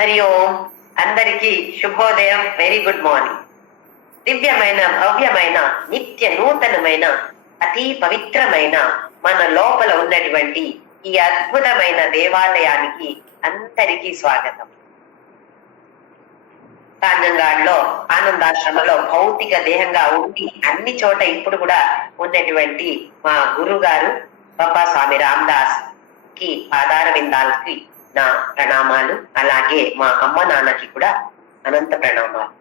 హరి ఓం. అందరికీ శుభోదయం. Very good morning. దివ్యమైన, భవ్యమైన, నిత్య నూతనమైన, అతి పవిత్రమైన మన లోపల ఉన్నటువంటి ఈ అద్భుతమైన దేవాలయానికి అందరికీ స్వాగతం. కాంజంగాడ్లో ఆనందాశ్రమలో భౌతిక దేహంగా ఉండి అన్ని చోట ఇప్పుడు కూడా ఉన్నటువంటి మా గురువు గారు బాబా స్వామి రామదాస్ కి పాదార విందాలకి నా ప్రణామాలు. అలాగే మా అమ్మ నాన్నకి కూడా అనంత ప్రణామాలు.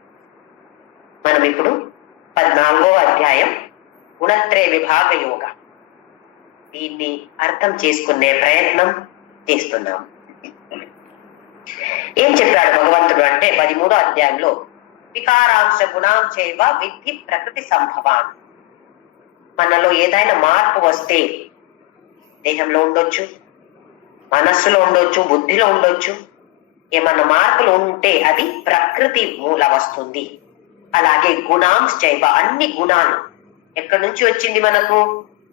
మనం ఇప్పుడు 14వ అధ్యాయం గుణత్రయ విభాగ యోగ, దీన్ని అర్థం చేసుకునే ప్రయత్నం చేస్తున్నాం. ఏం చెప్పాడు భగవంతుడు అంటే 13వ అధ్యాయంలో వికారాంశ గుణాంశైవ విద్ధి ప్రకృతి సంభవాన్. మనలో ఏదైనా మార్పు వస్తే దేహంలో ఉండొచ్చు, మనస్సులో ఉండొచ్చు, బుద్ధిలో ఉండొచ్చు, ఏమన్నా మార్పులు ఉంటే అది ప్రకృతి మూల వస్తుంది. అలాగే గుణాంశైవ, అన్ని గుణాలు ఎక్కడి నుంచి వచ్చింది మనకు?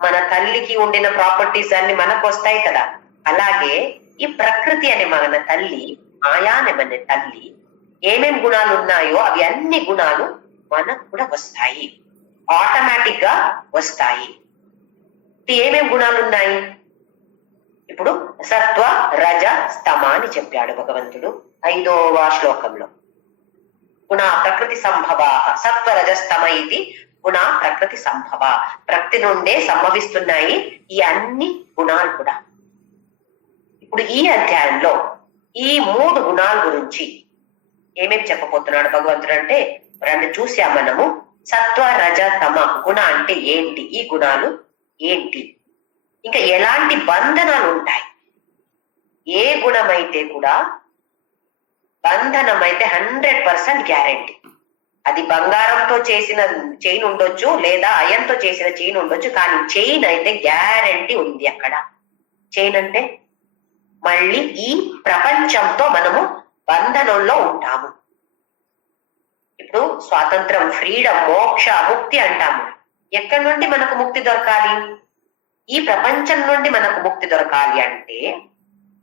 మన తల్లికి ఉండిన ప్రాపర్టీస్ అన్ని మనకు వస్తాయి కదా. అలాగే ఈ ప్రకృతి అనే మన తల్లి, మాయా అనే మన తల్లి ఏమేం గుణాలు ఉన్నాయో అవి అన్ని గుణాలు మనకు కూడా వస్తాయి, ఆటోమేటిక్ గా వస్తాయి. ఏమేం గుణాలు ఉన్నాయి? ఇప్పుడు సత్వ రజ స్తమ అని చెప్పాడు భగవంతుడు 5వ శ్లోకంలో. గుణ ప్రకృతి సంభవ, సత్వ రజస్తమ ఇది గుణ ప్రకృతి సంభవ. ప్రకృతి నుండే సంభవిస్తున్నాయి ఈ అన్ని గుణాలు కూడా. ఇప్పుడు ఈ అధ్యాయంలో ఈ 3 గుణాల గురించి ఏమేమి చెప్పబోతున్నాడు భగవంతుడు అంటే, రెండు చూసాం మనము. సత్వ రజ తమ గుణ అంటే ఏంటి, ఈ గుణాలు ఏంటి, ఇంకా ఎలాంటి బంధనాలు ఉంటాయి. ఏ గుణమైతే కూడా బంధనం అయితే 100% గ్యారెంటీ. అది బంగారంతో చేసిన చైన్ ఉండొచ్చు, లేదా అయంతో చేసిన చైన్ ఉండొచ్చు, కానీ చైన్ అయితే గ్యారెంటీ ఉంది అక్కడ. చైన్ అంటే మళ్ళీ ఈ ప్రపంచంతో మనము బంధనంలో ఉంటాము. ఇప్పుడు స్వాతంత్రం, ఫ్రీడమ్, మోక్ష, ముక్తి అంటాము. ఎక్కడి నుండి మనకు ముక్తి దొరకాలి? ఈ ప్రపంచం నుండి మనకు ముక్తి దొరకాలి అంటే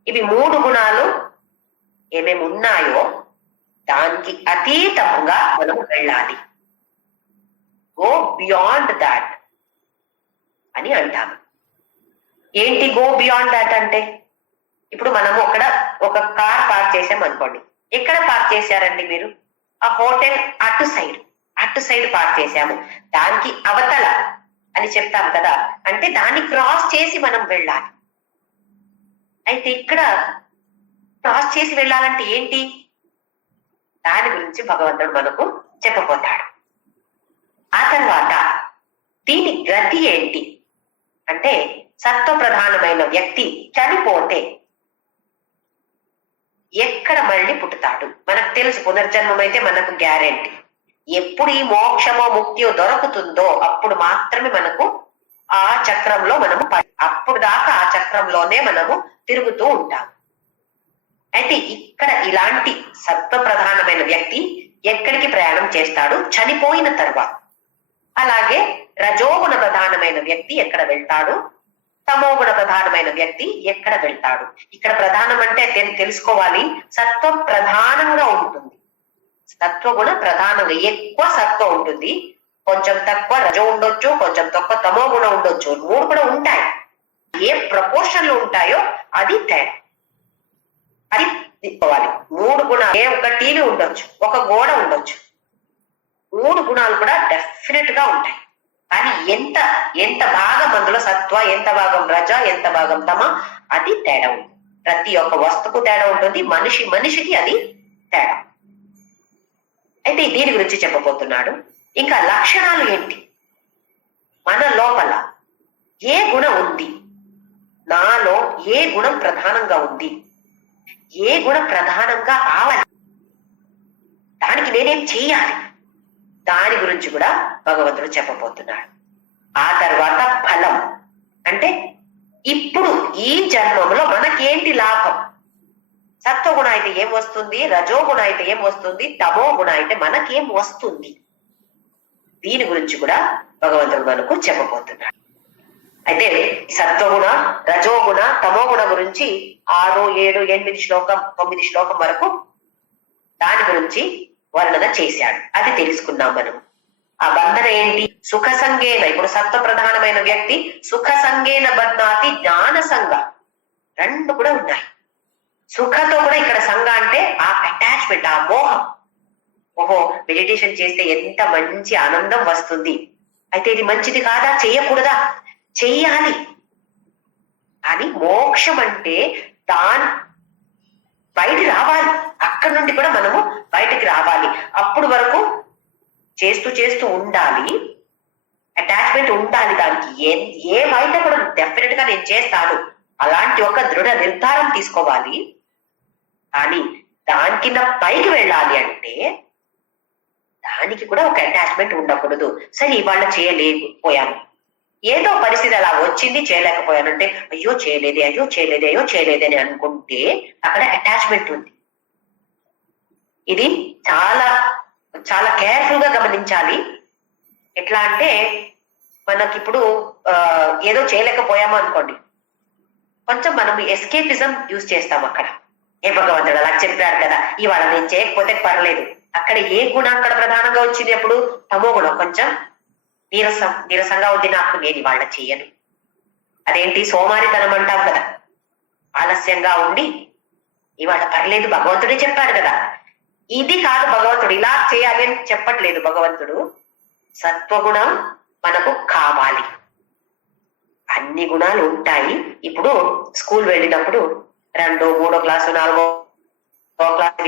ఇవి 3 గుణాలు ఏమేమి ఉన్నాయో దానికి అతీతంగా మనం వెళ్ళాలి. గో బియాండ్ దాట్ అని అంటాము. ఏంటి గో బియాండ్ దాట్ అంటే? ఇప్పుడు మనము ఒక కార్ పార్క్ చేసాం అనుకోండి. ఎక్కడ పార్క్ చేశారండి మీరు? ఆ హోటల్ అటు సైడ్ పార్క్ చేశాము. దానికి అవతల అని చెప్తాం కదా, అంటే దాన్ని క్రాస్ చేసి మనం వెళ్ళాలి. అయితే ఇక్కడ క్రాస్ చేసి వెళ్ళాలంటే ఏంటి? దాని గురించి భగవంతుడు మనకు చెప్పబోతాడు. ఆ తర్వాత దీని గతి ఏంటి అంటే, సత్వ ప్రధానమైన వ్యక్తి చనిపోతే ఎక్కడ మళ్ళీ పుట్టుతాడు? మనకు తెలుసు, పునర్జన్మం అయితే మనకు గ్యారెంటీ. ఎప్పుడు ఈ మోక్షమో ముక్తియో దొరుకుతుందో అప్పుడు మాత్రమే మనకు ఆ చక్రంలో మనము, అప్పుడు దాకా ఆ చక్రంలోనే మనము తిరుగుతూ ఉంటాం. అయితే ఇక్కడ ఇలాంటి సత్వ ప్రధానమైన వ్యక్తి ఎక్కడికి ప్రయాణం చేస్తాడు? చనిపోయిన తర్వాత. అలాగే రజోగుణ ప్రధానమైన వ్యక్తి ఎక్కడ వెళ్తాడు? తమోగుణ ప్రధానమైన వ్యక్తి ఎక్కడ వెళ్తాడు? ఇక్కడ ప్రధానం అంటే తెలుసుకోవాలి, సత్వం ప్రధానంగా ఉంటుంది. సత్వగుణ ప్రధానంగా, ఎక్కువ సత్వం ఉంటుంది, కొంచెం తక్కువ రజో ఉండొచ్చు, కొంచెం తక్కువ తమో గుణం ఉండొచ్చు. 3 కూడా ఉంటాయి. ఏ ప్రపోర్షన్ లో ఉంటాయో అది తేడా, అది తీసుకోవాలి. 3 గుణాలు, ఒక టీవీ ఉండొచ్చు, ఒక గోడ ఉండొచ్చు, 3 గుణాలు కూడా డెఫినెట్ గా ఉంటాయి. కానీ ఎంత భాగం అందులో సత్వ, ఎంత భాగం రజ, ఎంత భాగం తమ, అది తేడా ఉంటుంది. ప్రతి ఒక్క వస్తువుకు తేడా ఉంటుంది, మనిషికి అది తేడా. అయితే దీని గురించి చెప్పబోతున్నాడు. ఇంకా లక్షణాలు ఏంటి? మన లోపల ఏ గుణం ఉంది, నాలో ఏ గుణం ప్రధానంగా ఉంది, ఏ గుణం ప్రధానంగా రావాలి, దానికి నేనేం చెయ్యాలి, దాని గురించి కూడా భగవంతుడు చెప్పబోతున్నాడు. ఆ తర్వాత ఫలం అంటే ఇప్పుడు ఈ జన్మంలో మనకేంటి లాభం. సత్వగుణ అయితే ఏం వస్తుంది, రజోగుణ అయితే ఏం వస్తుంది, తమో గుణ అయితే మనకేం వస్తుంది, దీని గురించి కూడా భగవంతుడు మనకు చెప్పబోతున్నాడు. అయితే సత్వగుణ, రజోగుణ, తమోగుణ గురించి 6, 7, 8 శ్లోకం 9 శ్లోకం వరకు దాని గురించి వర్ణన చేశాడు. అది తెలుసుకున్నాం మనం. ఆ బంధన ఏంటి? సుఖ సంగేన. ఇప్పుడు సత్వ ప్రధానమైన వ్యక్తి సుఖ సంగేన బధ్నాతి జ్ఞాన సంగ, రెండు కూడా ఉన్నాయి. సుఖతో కూడా ఇక్కడ సంగ అంటే ఆ అటాచ్మెంట్, ఆ మోహం. ఓహో, మెడిటేషన్ చేస్తే ఎంత మంచి ఆనందం వస్తుంది, అయితే ఇది మంచిది కాదా, చెయ్యకూడదా, చెయ్యాలి అని మోక్షం అంటే దాని బయటికి రావాలి. అక్కడి నుండి కూడా మనము బయటికి రావాలి. అప్పుడు వరకు చేస్తూ చేస్తూ ఉండాలి, అటాచ్మెంట్ ఉండాలి దానికి. ఏమైతే కూడా డెఫినెట్ గా నేను చేస్తాను అలాంటి ఒక దృఢ నిర్ధారం తీసుకోవాలి. కానీ దాని కింద పైకి వెళ్ళాలి అంటే దానికి కూడా ఒక అటాచ్మెంట్ ఉండకూడదు. సరే ఇవాళ చేయలేకపోయాను, ఏదో పరిస్థితి అలా వచ్చింది చేయలేకపోయానంటే అయ్యో చేయలేదే, అయ్యో చేయలేదే, అయ్యో చేయలేదే అని అనుకుంటే అక్కడ అటాచ్మెంట్ ఉంది. ఇది చాలా చాలా కేర్ఫుల్ గా గమనించాలి. ఎట్లా అంటే మనకిప్పుడు ఏదో చేయలేకపోయాము అనుకోండి, కొంచెం మనం ఎస్కేపిజం యూజ్ చేస్తాం. అక్కడ ఏ భగవంతుడు అలా చెప్పాడు కదా, ఇవాళ నేను చేయకపోతే పర్లేదు. అక్కడ ఏ గుణం అక్కడ ప్రధానంగా వచ్చింది? ఎప్పుడు తమో గుణం. కొంచెం నీరసంగా ఉంది నాకు, నేను ఇవాళ చెయ్యను. అదేంటి? సోమారితనం అంటాం కదా. ఆలస్యంగా ఉండి ఇవాళ పర్లేదు, భగవంతుడే చెప్పాడు కదా. ఇది కాదు భగవంతుడు ఇలా చేయాలి అని చెప్పట్లేదు భగవంతుడు. సత్వగుణం మనకు కావాలి. అన్ని గుణాలు ఉంటాయి. ఇప్పుడు స్కూల్ వెళ్ళినప్పుడు 2వ 3వ క్లాసు 4వ క్లాసు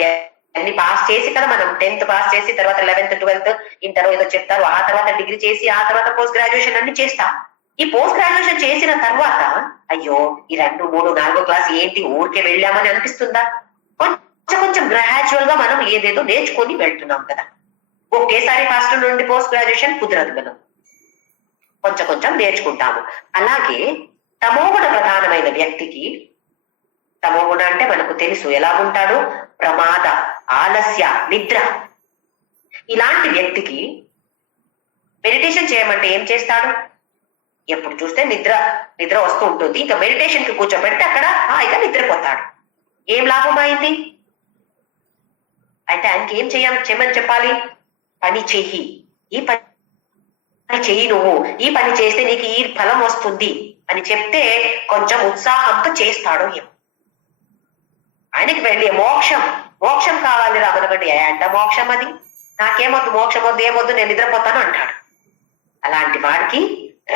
అన్ని పాస్ చేసి కదా, మనం 10th పాస్ చేసి తర్వాత 11th 12th ఇంటర్ ఏదో చెప్తారు, ఆ తర్వాత డిగ్రీ చేసి ఆ తర్వాత పోస్ట్ గ్రాడ్యుయేషన్ అన్ని చేస్తాం. ఈ పోస్ట్ గ్రాడ్యుయేషన్ చేసిన తర్వాత అయ్యో ఈ 2, 3, 4వ క్లాస్ ఏంటి ఊరికే వెళ్ళామని అనిపిస్తుందా? కొంచెం కొంచెం గ్రాడ్యువల్ గా మనం ఏదేదో నేర్చుకొని వెళ్తున్నాం కదా. ఒకేసారి ఫస్ట్ నుండి పోస్ట్ గ్రాడ్యుయేషన్ కుదరదు, మనం కొంచెం కొంచెం నేర్చుకుంటాము. అలాగే తమోగుణ ప్రధానమైన వ్యక్తికి, తమోగుణ అంటే మనకు తెలుసు ఎలా ఉంటాడు, ప్రమాద, ఆలస్య, నిద్ర. ఇలాంటి వ్యక్తికి మెడిటేషన్ చేయమంటే ఏం చేస్తాడు? ఎప్పుడు చూస్తే నిద్ర వస్తూ ఉంటుంది. ఇంకా మెడిటేషన్ కి కూర్చోబెడితే అక్కడ హాయిగా నిద్రపోతాడు. ఏం లాభం అయింది? అయితే ఆయనకి ఏం చేయమని చెప్పాలి? పని చెయ్యి, ఈ పని చెయ్యి, నువ్వు ఈ పని చేస్తే నీకు ఈ ఫలం వస్తుంది అని చెప్తే కొంచెం ఉత్సాహంతో చేస్తాడు. ఆయనకి వెళ్ళి మోక్షం కావాలి రా మనకంటే, అంట మోక్షం అది నాకేమొద్దు, మోక్షం వద్దు, ఏమొద్దు, నేను నిద్రపోతాను అంటాడు. అలాంటి వాడికి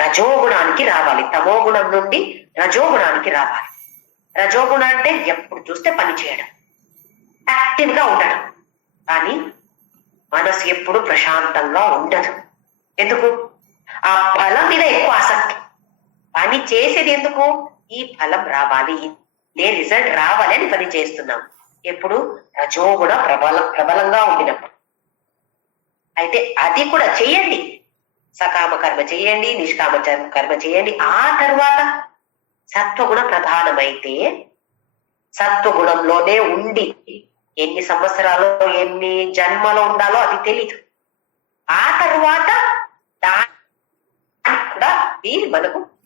రజోగుణానికి రావాలి. తమోగుణం నుండి రజోగుణానికి రావాలి. రజోగుణం అంటే ఎప్పుడు చూస్తే పని చేయడం, యాక్టివ్ గా ఉండడం. కానీ మనసు ఎప్పుడు ప్రశాంతంగా ఉండదు. ఎందుకు? ఆ ఫలం మీద ఎక్కువ ఆసక్తి. పని చేసేది ఎందుకు? ఈ ఫలం రావాలి, ఇదే రిజల్ట్ రావాలి అని పని చేస్తున్నాం. ఎప్పుడు రజోగుణ ప్రబలంగా ఉండినప్పుడు. అయితే అది కూడా చెయ్యండి, సకామ కర్మ చేయండి, నిష్కామ కర్మ చేయండి. ఆ తర్వాత సత్వగుణ ప్రధానమైతే సత్వగుణంలోనే ఉండి ఎన్ని సంవత్సరాలు ఎన్ని జన్మలో ఉండాలో అది తెలీదు. ఆ తర్వాత దానికి కూడా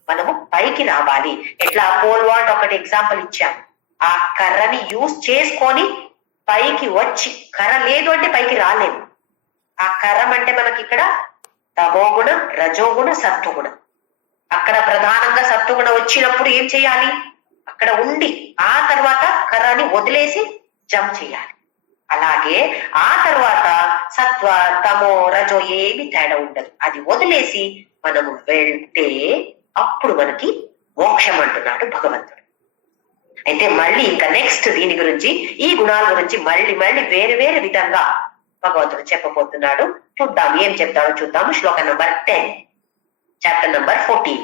మనము పైకి రావాలి. ఎట్లా పోల్ వాల్ట్ ఒకటి ఎగ్జాంపుల్ ఇచ్చాం. ఆ కర్రని యూజ్ చేసుకొని పైకి వచ్చి, కర్ర లేదు అంటే పైకి రాలేము. ఆ కర్రం అంటే మనకి ఇక్కడ తమోగుణం, రజోగుణ, సత్వగుణం. అక్కడ ప్రధానంగా సత్వగుణం వచ్చినప్పుడు ఏం చేయాలి? అక్కడ ఉండి ఆ తర్వాత కర్రని వదిలేసి జంప్ చేయాలి. అలాగే ఆ తర్వాత సత్వ, తమో, రజో ఏమి తేడా ఉండదు. అది వదిలేసి మనము వెళ్తే అప్పుడు మనకి మోక్షం అంటున్నాడు భగవంతుడు. అయితే మళ్ళీ ఇంకా నెక్స్ట్ దీని గురించి, ఈ గుణాల గురించి మళ్ళీ వేరే వేరే విధంగా భగవంతుడు చెప్పబోతున్నాడు. చూద్దాం ఏం చెప్తాడో చూద్దాము. శ్లోకం నంబర్ 10, చాప్టర్ నంబర్ 14.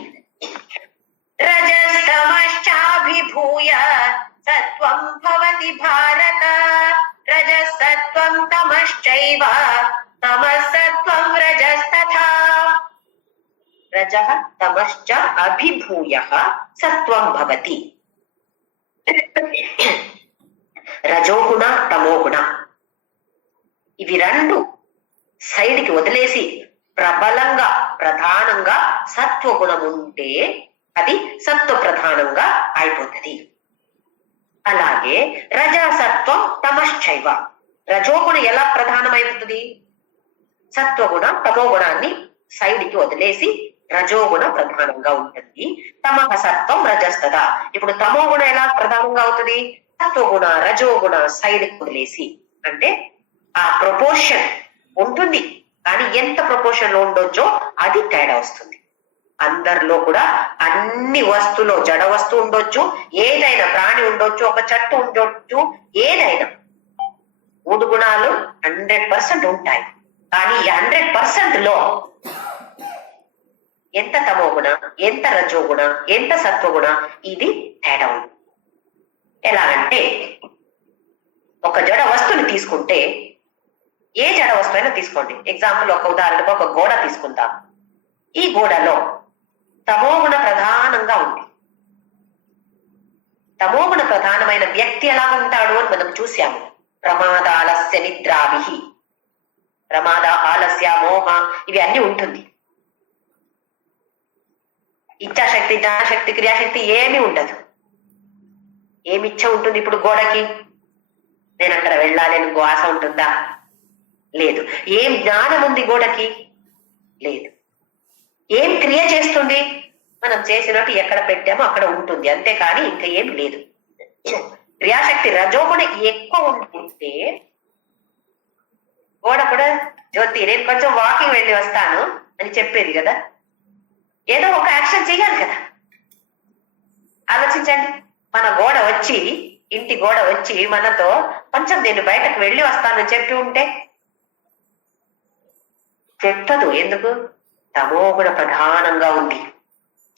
రజస్తమశ్చాభిభూయ సత్వం భవతి భారత, రజసత్వం తమశ్చైవ తమసత్వం రజస్తథా. రజః తమశ్చ అభిభూయః సత్వం భవతి. రజోగుణ, తమోగుణ ఇవి రెండు సైడ్కి వదిలేసి ప్రబలంగా ప్రధానంగా సత్వగుణం ఉంటే అది సత్వ ప్రధానంగా అయిపోతుంది. అలాగే రజసత్వం తమశ్చైవ, రజోగుణం ఎలా ప్రధానమైపోతుంది? సత్వగుణ తమోగుణాన్ని సైడ్కి వదిలేసి రజోగుణ ప్రధానంగా ఉంటుంది. తమః సత్వం రజస్తద. ఇప్పుడు తమోగుణ ఎలా ప్రధానంగా అవుతుంది? సత్వగుణ రజోగుణ సైడ్కి వదిలేసి. అంటే ఆ ప్రపోర్షన్ ఉంటుంది, కానీ ఎంత ప్రపోర్షన్ లో ఉండొచ్చో అది తేడా వస్తుంది. అందరిలో కూడా అన్ని వస్తువులో జడ వస్తువు ఉండొచ్చు, ఏదైనా ప్రాణి ఉండొచ్చు, ఒక చెట్టు ఉండొచ్చు, ఏదైనా 3 గుణాలు 100% ఉంటాయి. కానీ ఈ 100% లో ఎంత తమోగుణ, ఎంత రజోగుణ, ఎంత సత్వగుణ, ఇది తేడా ఉంది. ఎలాగంటే ఒక జడ వస్తువుని తీసుకుంటే, ఏ జడ వస్తువు అయినా తీసుకోండి, ఎగ్జాంపుల్ ఒక ఉదాహరణకు ఒక గోడ తీసుకుందాం. ఈ గోడలో తమోగుణ ప్రధానంగా ఉంది. తమోగుణ ప్రధానమైన వ్యక్తి ఎలా ఉంటాడు అని మనం చూసాము. ప్రమాదాలస్య నిద్రావిహి, ప్రమాద ఆలస్య మోహ ఇవి అన్ని ఉంటుంది. ఇచ్ఛాశక్తి జ్ఞానశక్తి క్రియాశక్తి ఏమీ ఉండదు. ఏమిచ్చ ఉంటుంది? ఇప్పుడు గోడకి నేను అక్కడ వెళ్ళాలి అని ఆశ ఉంటుందా? లేదు. ఏం జ్ఞానం ఉంది గోడకి? లేదు. ఏం క్రియ చేస్తుంది? మనం చేసినట్టు ఎక్కడ పెట్టామో అక్కడ ఉంటుంది, అంతేకాని ఇంకా ఏం లేదు. క్రియాశక్తి రజోగుణ ఎక్కువ ఉంటే గోడ కూడా జ్యోతి నేను కొంచెం వాకింగ్ వెళ్ళి వస్తాను అని చెప్పేది కదా, ఏదో ఒక యాక్షన్ చేయాలి కదా. ఆలోచించండి, మన గోడ వచ్చి, ఇంటి గోడ వచ్చి మనతో కొంచెం నేను బయటకు వెళ్ళి వస్తానని చెప్పి ఉంటే చెప్పదు. ఎందుకు? తమోగుణ ప్రధానంగా ఉంది,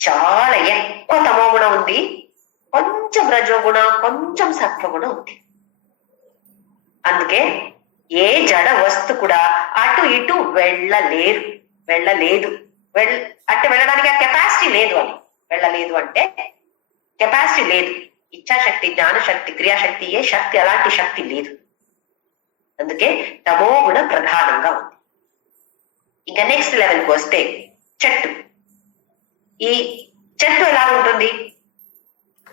చాలా ఎక్కువ తమోగుణ ఉంది, కొంచెం రజోగుణ అంటే సత్వగుణ ఉంది. అందుకే ఏ జడ వస్తు కూడా అటు ఇటు వెళ్ళలేదు. అంటే వెళ్ళడానికి ఆ కెపాసిటీ లేదు అని. వెళ్ళలేదు అంటే కెపాసిటీ లేదు. ఇచ్ఛాశక్తి జ్ఞానశక్తి క్రియాశక్తి ఏ శక్తి అలాంటి శక్తి లేదు. అందుకే తమోగుణ ప్రధానంగా ఉంది. ఇంకా నెక్స్ట్ లెవెల్కి వస్తే చెట్టు. ఈ చెట్టు ఎలా ఉంటుంది?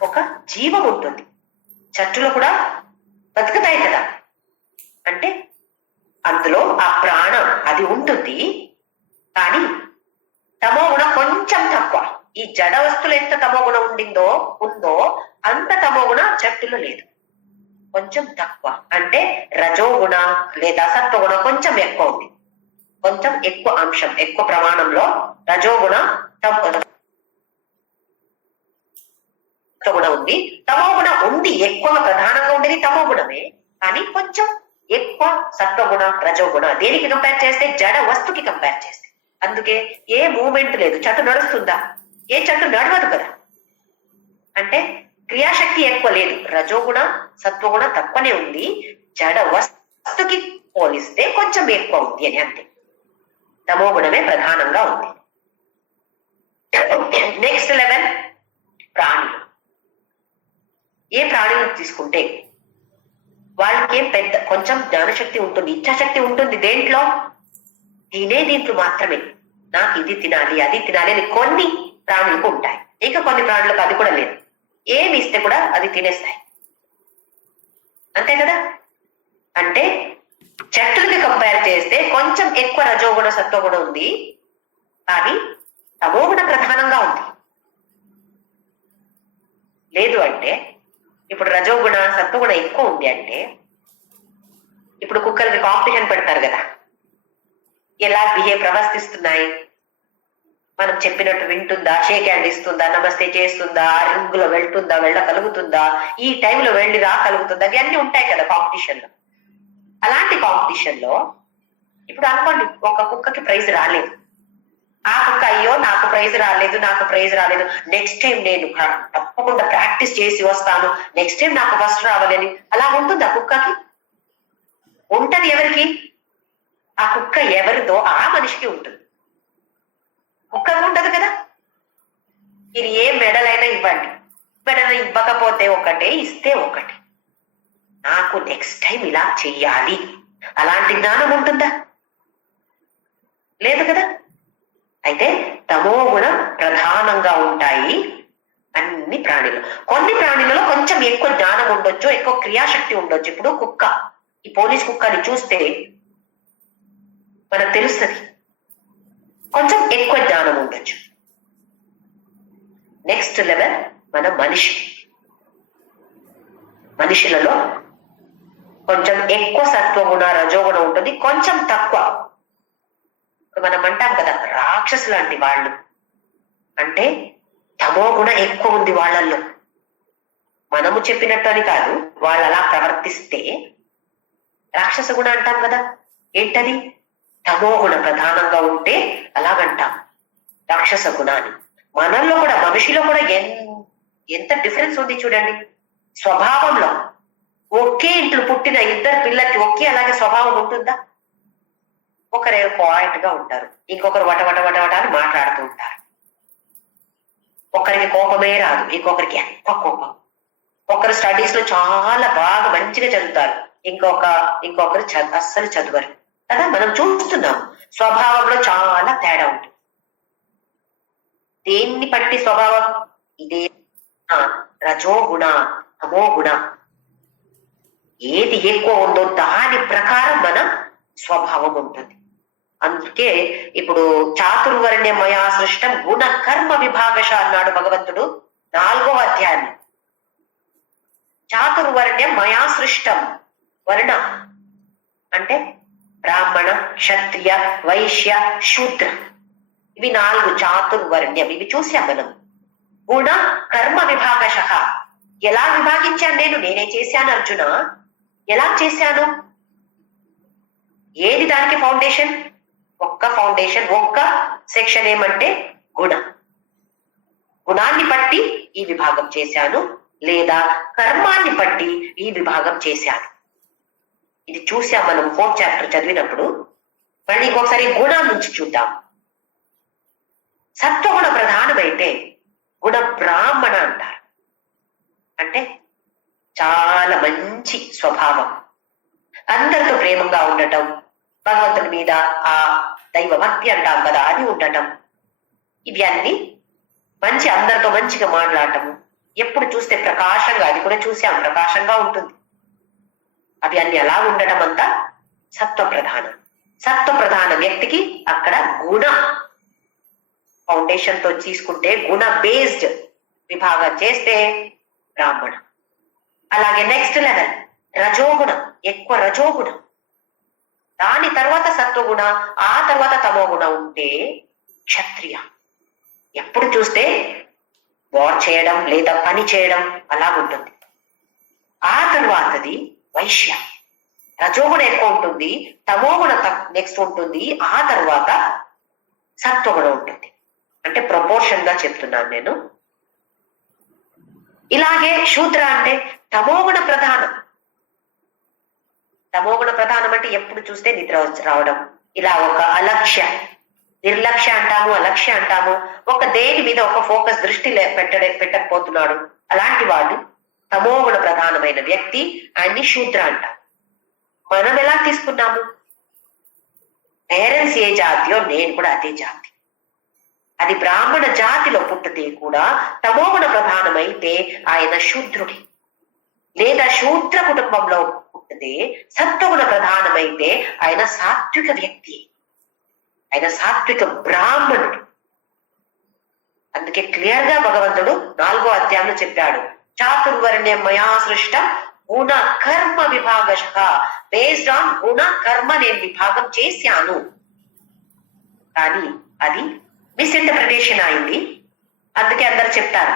ఒక జీవం ఉంటుంది. చెట్టులో కూడా బతుకుతాయి కదా, అంటే అందులో ఆ ప్రాణం అది ఉంటుంది. కానీ తమోగుణ కొంచెం తక్కువ. ఈ జడ వస్తువులు ఎంత తమోగుణ ఉందో అంత తమోగుణ చెట్టులో లేదు, కొంచెం తక్కువ. అంటే రజోగుణ లేదా సత్వగుణ కొంచెం ఎక్కువ ఉంది, కొంచెం ఎక్కువ అంశం ఎక్కువ ప్రమాణంలో రజోగుణ సత్వగుణ ఉంది. తమోగుణ ఉంది, ఎక్కువగా ప్రధానంగా ఉండేది తమోగుణమే, కానీ కొంచెం ఎక్కువ సత్వగుణ రజోగుణ. దేనికి కంపేర్ చేస్తే? జడ వస్తుకి కంపేర్ చేస్తే. అందుకే ఏ మూమెంట్ లేదు. చెట్టు నడుస్తుందా? ఏ చెట్టు నడవదు కదా. అంటే క్రియాశక్తి ఎక్కువ లేదు, రజోగుణ సత్వగుణ తక్కువనే ఉంది, జడ వస్తుకి పోలిస్తే కొంచెం ఎక్కువ ఉంది అని. అంతే, తమోగుణమే ప్రధానంగా ఉంది. నెక్స్ట్ లెవెల్ ప్రాణులు. ఏ ప్రాణులను తీసుకుంటే వాళ్ళకి పెద్ద కొంచెం జ్ఞానశక్తి ఉంటుంది, ఇచ్ఛాశక్తి ఉంటుంది. దేంట్లో? దీంట్లో మాత్రమే. నాకు ఇది తినాలి అది తినాలి అని కొన్ని ప్రాణులకు ఉంటాయి. ఇంకా కొన్ని ప్రాణులకు అది కూడా లేదు. ఏమి ఇస్తే కూడా అది తినేస్తాయి, అంతే కదా. అంటే చెట్లకి కంపేర్ చేస్తే కొంచెం ఎక్కువ రజోగుణ సత్వగుణ ఉంది, కానీ తమోగుణ ప్రధానంగా ఉంది. లేదు అంటే ఇప్పుడు రజోగుణ సత్వగుణ ఎక్కువ ఉంది అంటే, ఇప్పుడు కుక్కలకి కాంపిటీషన్ పెడతారు కదా, ఎలా ప్రవర్తిస్తున్నాయి, మనం చెప్పినట్టు వింటుందా, షేక్ హ్యాండ్ ఇస్తుందా, నమస్తే చేస్తుందా, రింగులో వెళ్తుందా, వెళ్ళగలుగుతుందా, ఈ టైంలో వెళ్ళి రాగలుగుతుందా, అన్ని ఉంటాయి కదా కాంపిటీషన్ లో. అలాంటి కాంపిటీషన్ లో ఇప్పుడు అనుకోండి, ఒక కుక్కకి ప్రైజ్ రాలేదు, ఆ కుక్క అయ్యో నాకు ప్రైజ్ రాలేదు, నెక్స్ట్ టైం నేను తప్పకుండా ప్రాక్టీస్ చేసి వస్తాను, నెక్స్ట్ టైం నాకు ఫస్ట్ రావాలని. అలా ఉంటుంది ఆ కుక్కకి? ఉంటది. ఎవరికి? ఆ కుక్క ఎవరిదో ఆ మనిషికి ఉంటుంది, కుక్కకు ఉంటది కదా. ఇది ఏ మెడలైనా ఇవ్వండి, మెడల్ ఇవ్వకపోతే ఒకటే, ఇస్తే ఒకటి. నాకు నెక్స్ట్ టైం ఇలా చెయ్యాలి అలాంటి జ్ఞానం ఉంటుందా? లేదు కదా. అయితే తమోగుణం ప్రధానంగా ఉంటాయి అన్ని ప్రాణులు. కొన్ని ప్రాణులలో కొంచెం ఎక్కువ జ్ఞానం ఉండొచ్చు, ఎక్కువ క్రియాశక్తి ఉండొచ్చు. ఇప్పుడు కుక్క ఈ పోలీస్ కుక్కని చూస్తే మనకు తెలుస్తుంది, కొంచెం ఎక్కువ జ్ఞానం ఉండొచ్చు. నెక్స్ట్ లెవెల్ మన మనిషిలలో కొంచెం ఎక్కువ సత్వగుణ రజోగుణ ఉంటుంది, కొంచెం తక్కువ. మనం అంటాం కదా రాక్షసు లాంటి వాళ్ళు అంటే తమో గుణ ఎక్కువ ఉంది వాళ్ళల్లో. మనము చెప్పినట్టు అని కాదు, వాళ్ళు అలా ప్రవర్తిస్తే రాక్షస గుణ అంటాం కదా. ఏంటది? తమో గుణ ప్రధానంగా ఉంటే అలాగంటాం రాక్షస గుణాన్ని. మనల్లో కూడా మనిషిలో కూడా ఎంత డిఫరెన్స్ ఉంది చూడండి స్వభావంలో. ఒకే ఇంట్లో పుట్టిన ఇద్దరు పిల్లలకి ఒకే అలాగే స్వభావం ఉంటుందా? ఒకరే పాయింట్ గా ఉంటారు, ఇంకొకరు వట అని మాట్లాడుతూ ఉంటారు. ఒకరికి కోపమే రాదు, ఇంకొకరికి ఎక్కువ కోపం. ఒకరు స్టడీస్ లో చాలా బాగా మంచిగా చదువుతారు, ఇంకొకరు అస్సలు చదవరు కదా. మనం చూస్తున్నాం స్వభావంలో చాలా తేడా ఉంటుంది. దేన్ని బట్టి స్వభావం? ఇదే రజోగుణ తమో గుణ. ఏది ఎక్కువ ఉందో దాని ప్రకారం మన స్వభావం ఉంటుంది. అందుకే ఇప్పుడు చాతుర్వర్ణ్య మయా సృష్టం గుణ కర్మ విభాగశ అన్నాడు భగవంతుడు 4వ అధ్యాయం. చాతుర్వర్ణ్యం మయా సృష్టం. వర్ణ అంటే బ్రాహ్మణ, క్షత్రియ, వైశ్య, శూద్ర, ఇవి 4 చాతుర్వర్ణ్యం. ఇవి చూసాం మనం. గుణ కర్మ విభాగశ. ఎలా విభాగించాను నేనే చేశాను అర్జున. ఎలా చేశాను? ఏది దానికి ఫౌండేషన్? ఒక్క ఫౌండేషన్, ఒక్క సెక్షన్ ఏమంటే గుణాన్ని బట్టి ఈ విభాగం చేశాను, లేదా కర్మాన్ని బట్టి ఈ విభాగం చేశాను. ఇది చూసాం మనం 4th చాప్టర్ చదివినప్పుడు. మళ్ళీ ఇంకొకసారి గుణం నుంచి చూద్దాం. సత్వగుణ ప్రధానమైతే గుణ బ్రాహ్మణ అంటారు. అంటే చాలా మంచి స్వభావం, అందరితో ప్రేమంగా ఉండటం, భగవంతుని మీద ఆ దైవ భక్తి అంటాం కదా అది ఉండటం, ఇవి అన్ని మంచి, అందరితో మంచిగా మాట్లాడటము, ఎప్పుడు చూస్తే ప్రకాశంగా, అది కూడా చూసాం ప్రకాశంగా ఉంటుంది. అవి అన్ని అలా ఉండటం అంతా సత్వ ప్రధానం. సత్వ ప్రధాన వ్యక్తికి అక్కడ గుణ ఫౌండేషన్ తో తీసుకుంటే గుణ బేస్డ్ విభాగం చేస్తే బ్రాహ్మణ. అలాగే నెక్స్ట్ లెవెల్ రజోగుణం, ఎక్కువ రజోగుణం, దాని తర్వాత సత్వగుణ, ఆ తర్వాత తమో గుణం ఉంటే క్షత్రియ. ఎప్పుడు చూస్తే వార్ చేయడం లేదా పని చేయడం అలా ఉంటుంది. ఆ తర్వాతది వైశ్య, రజోగుణ ఎక్కువ ఉంటుంది, తమోగుణ నెక్స్ట్ ఉంటుంది, ఆ తర్వాత సత్వగుణ ఉంటుంది. అంటే ప్రపోర్షన్ గా చెప్తున్నాను నేను. ఇలాగే శూద్ర అంటే తమోగుణ ప్రధానం. తమోగుణ ప్రధానం అంటే ఎప్పుడు చూస్తే నిద్ర రావడం, ఇలా ఒక అలక్ష్య, నిర్లక్ష్య అంటాము, అలక్ష్య అంటాము, ఒక దేని మీద ఒక ఫోకస్ దృష్టి పెట్టకపోతున్నాడు. అలాంటి వాడు తమోగుణ ప్రధానమైన వ్యక్తి, ఆయన్ని శూద్ర అంటాం. మనం ఎలా తీసుకున్నాము? పేరెంట్స్ ఏ జాతియో నేను కూడా అదే జాతి. అది బ్రాహ్మణ జాతిలో పుట్టితే కూడా తమోగుణ ప్రధానమైతే ఆయన శూద్రుడి, లేదా శూద్ర కుటుంబంలో పుట్టితే సత్వగుణ ప్రధానమైతే ఆయన సాత్విక వ్యక్తి, ఆయన సాత్విక బ్రాహ్మణుడు. అందుకే క్లియర్ గా భగవంతుడు 4వ అధ్యాయంలో చెప్పాడు, చాతుర్వర్ణ్యం మయా సృష్టం గుణ కర్మ విభాగశ. బేస్డ్ ఆన్ గుణ కర్మ నేను విభాగం చేశాను. కానీ అది మిస్ఇంటర్ప్రిటేషన్ అయింది. అందుకే అందరు చెప్తారు,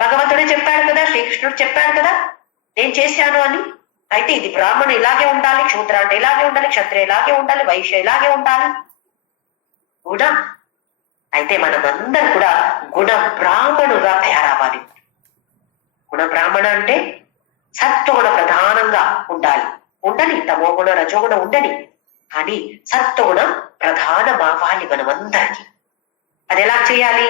భగవంతుడే చెప్పాడు కదా, శ్రీకృష్ణుడు చెప్పాడు కదా నేను చేశాను అని. అయితే ఇది బ్రాహ్మణ ఇలాగే ఉండాలి, శూద్ర అంటే ఇలాగే ఉండాలి, క్షత్రియ ఇలాగే ఉండాలి, వైశ్య ఇలాగే ఉండాలి. గుణ అయితే మనమందరం కూడా గుణ బ్రాహ్మణుగా తయారవ్వాలి. గుణ బ్రాహ్మణ అంటే సత్వగుణ ప్రధానంగా ఉండని తమోగుణ రజోగుణ ఉండని, కానీ సత్వగుణ ప్రధానం అవ్వాలి మనమందరికీ. అది ఎలా చేయాలి?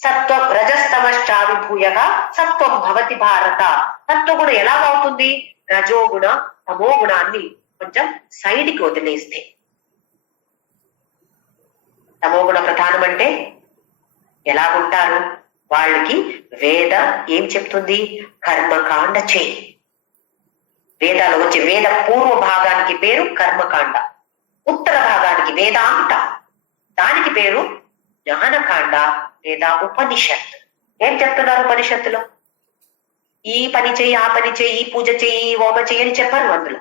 సత్వం రజస్తమశ్చావిభూయగా సత్వం భవతి భారత. సత్వగుణ ఎలాగవుతుంది? రజోగుణ తమోగుణాన్ని కొంచెం సైడ్కి వదిలేస్తే. తమోగుణ ప్రధానం అంటే ఎలాగుంటారు? వాళ్ళకి వేద ఏం చెప్తుంది? కర్మకాండ చేయి, వేదాలు వచ్చే వేద పూర్వ భాగానికి పేరు కర్మకాండ, ఉత్తర భాగానికి వేదాంత, దానికి పేరు జ్ఞానకాండ లేదా ఉపనిషత్. ఏం చెప్తున్నారు ఉపనిషత్తులో? ఈ పని చెయ్యి, ఆ పని చెయ్యి, ఈ పూజ చెయ్యి, ఈ హోమ చెయ్యి అని చెప్పారు. అందులో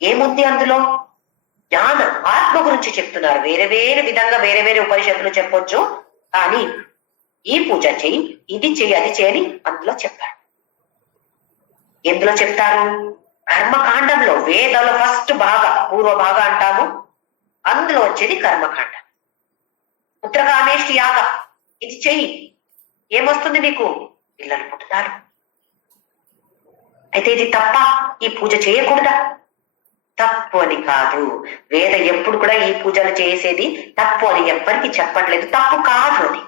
ఏముంది? అందులో జ్ఞానం, ఆత్మ గురించి చెప్తున్నారు. వేరే వేరే విధంగా వేరే వేరే ఉపనిషత్తులు చెప్పొచ్చు, కానీ ఈ పూజ చెయ్యి, ఇది చెయ్యి, అది చేయని అందులో చెప్పారు. ఎందులో చెప్తారు? కర్మకాండంలో. వేదాలు ఫస్ట్ భాగ, పూర్వ భాగ అంటాము, అందులో వచ్చేది కర్మకాండ. ఉత్తరకామేష్టి యాగ, ఇది చెయ్యి, ఏమొస్తుంది నీకు? పిల్లలు పుట్టుతారు. అయితే ఇది తప్ప? ఈ పూజ చేయకూడదా? తప్పు అని కాదు. వేద ఎప్పుడు కూడా ఈ పూజలు చేసేది తప్పు అని ఎవ్వరికి చెప్పట్లేదు. తప్పు కాదు అది.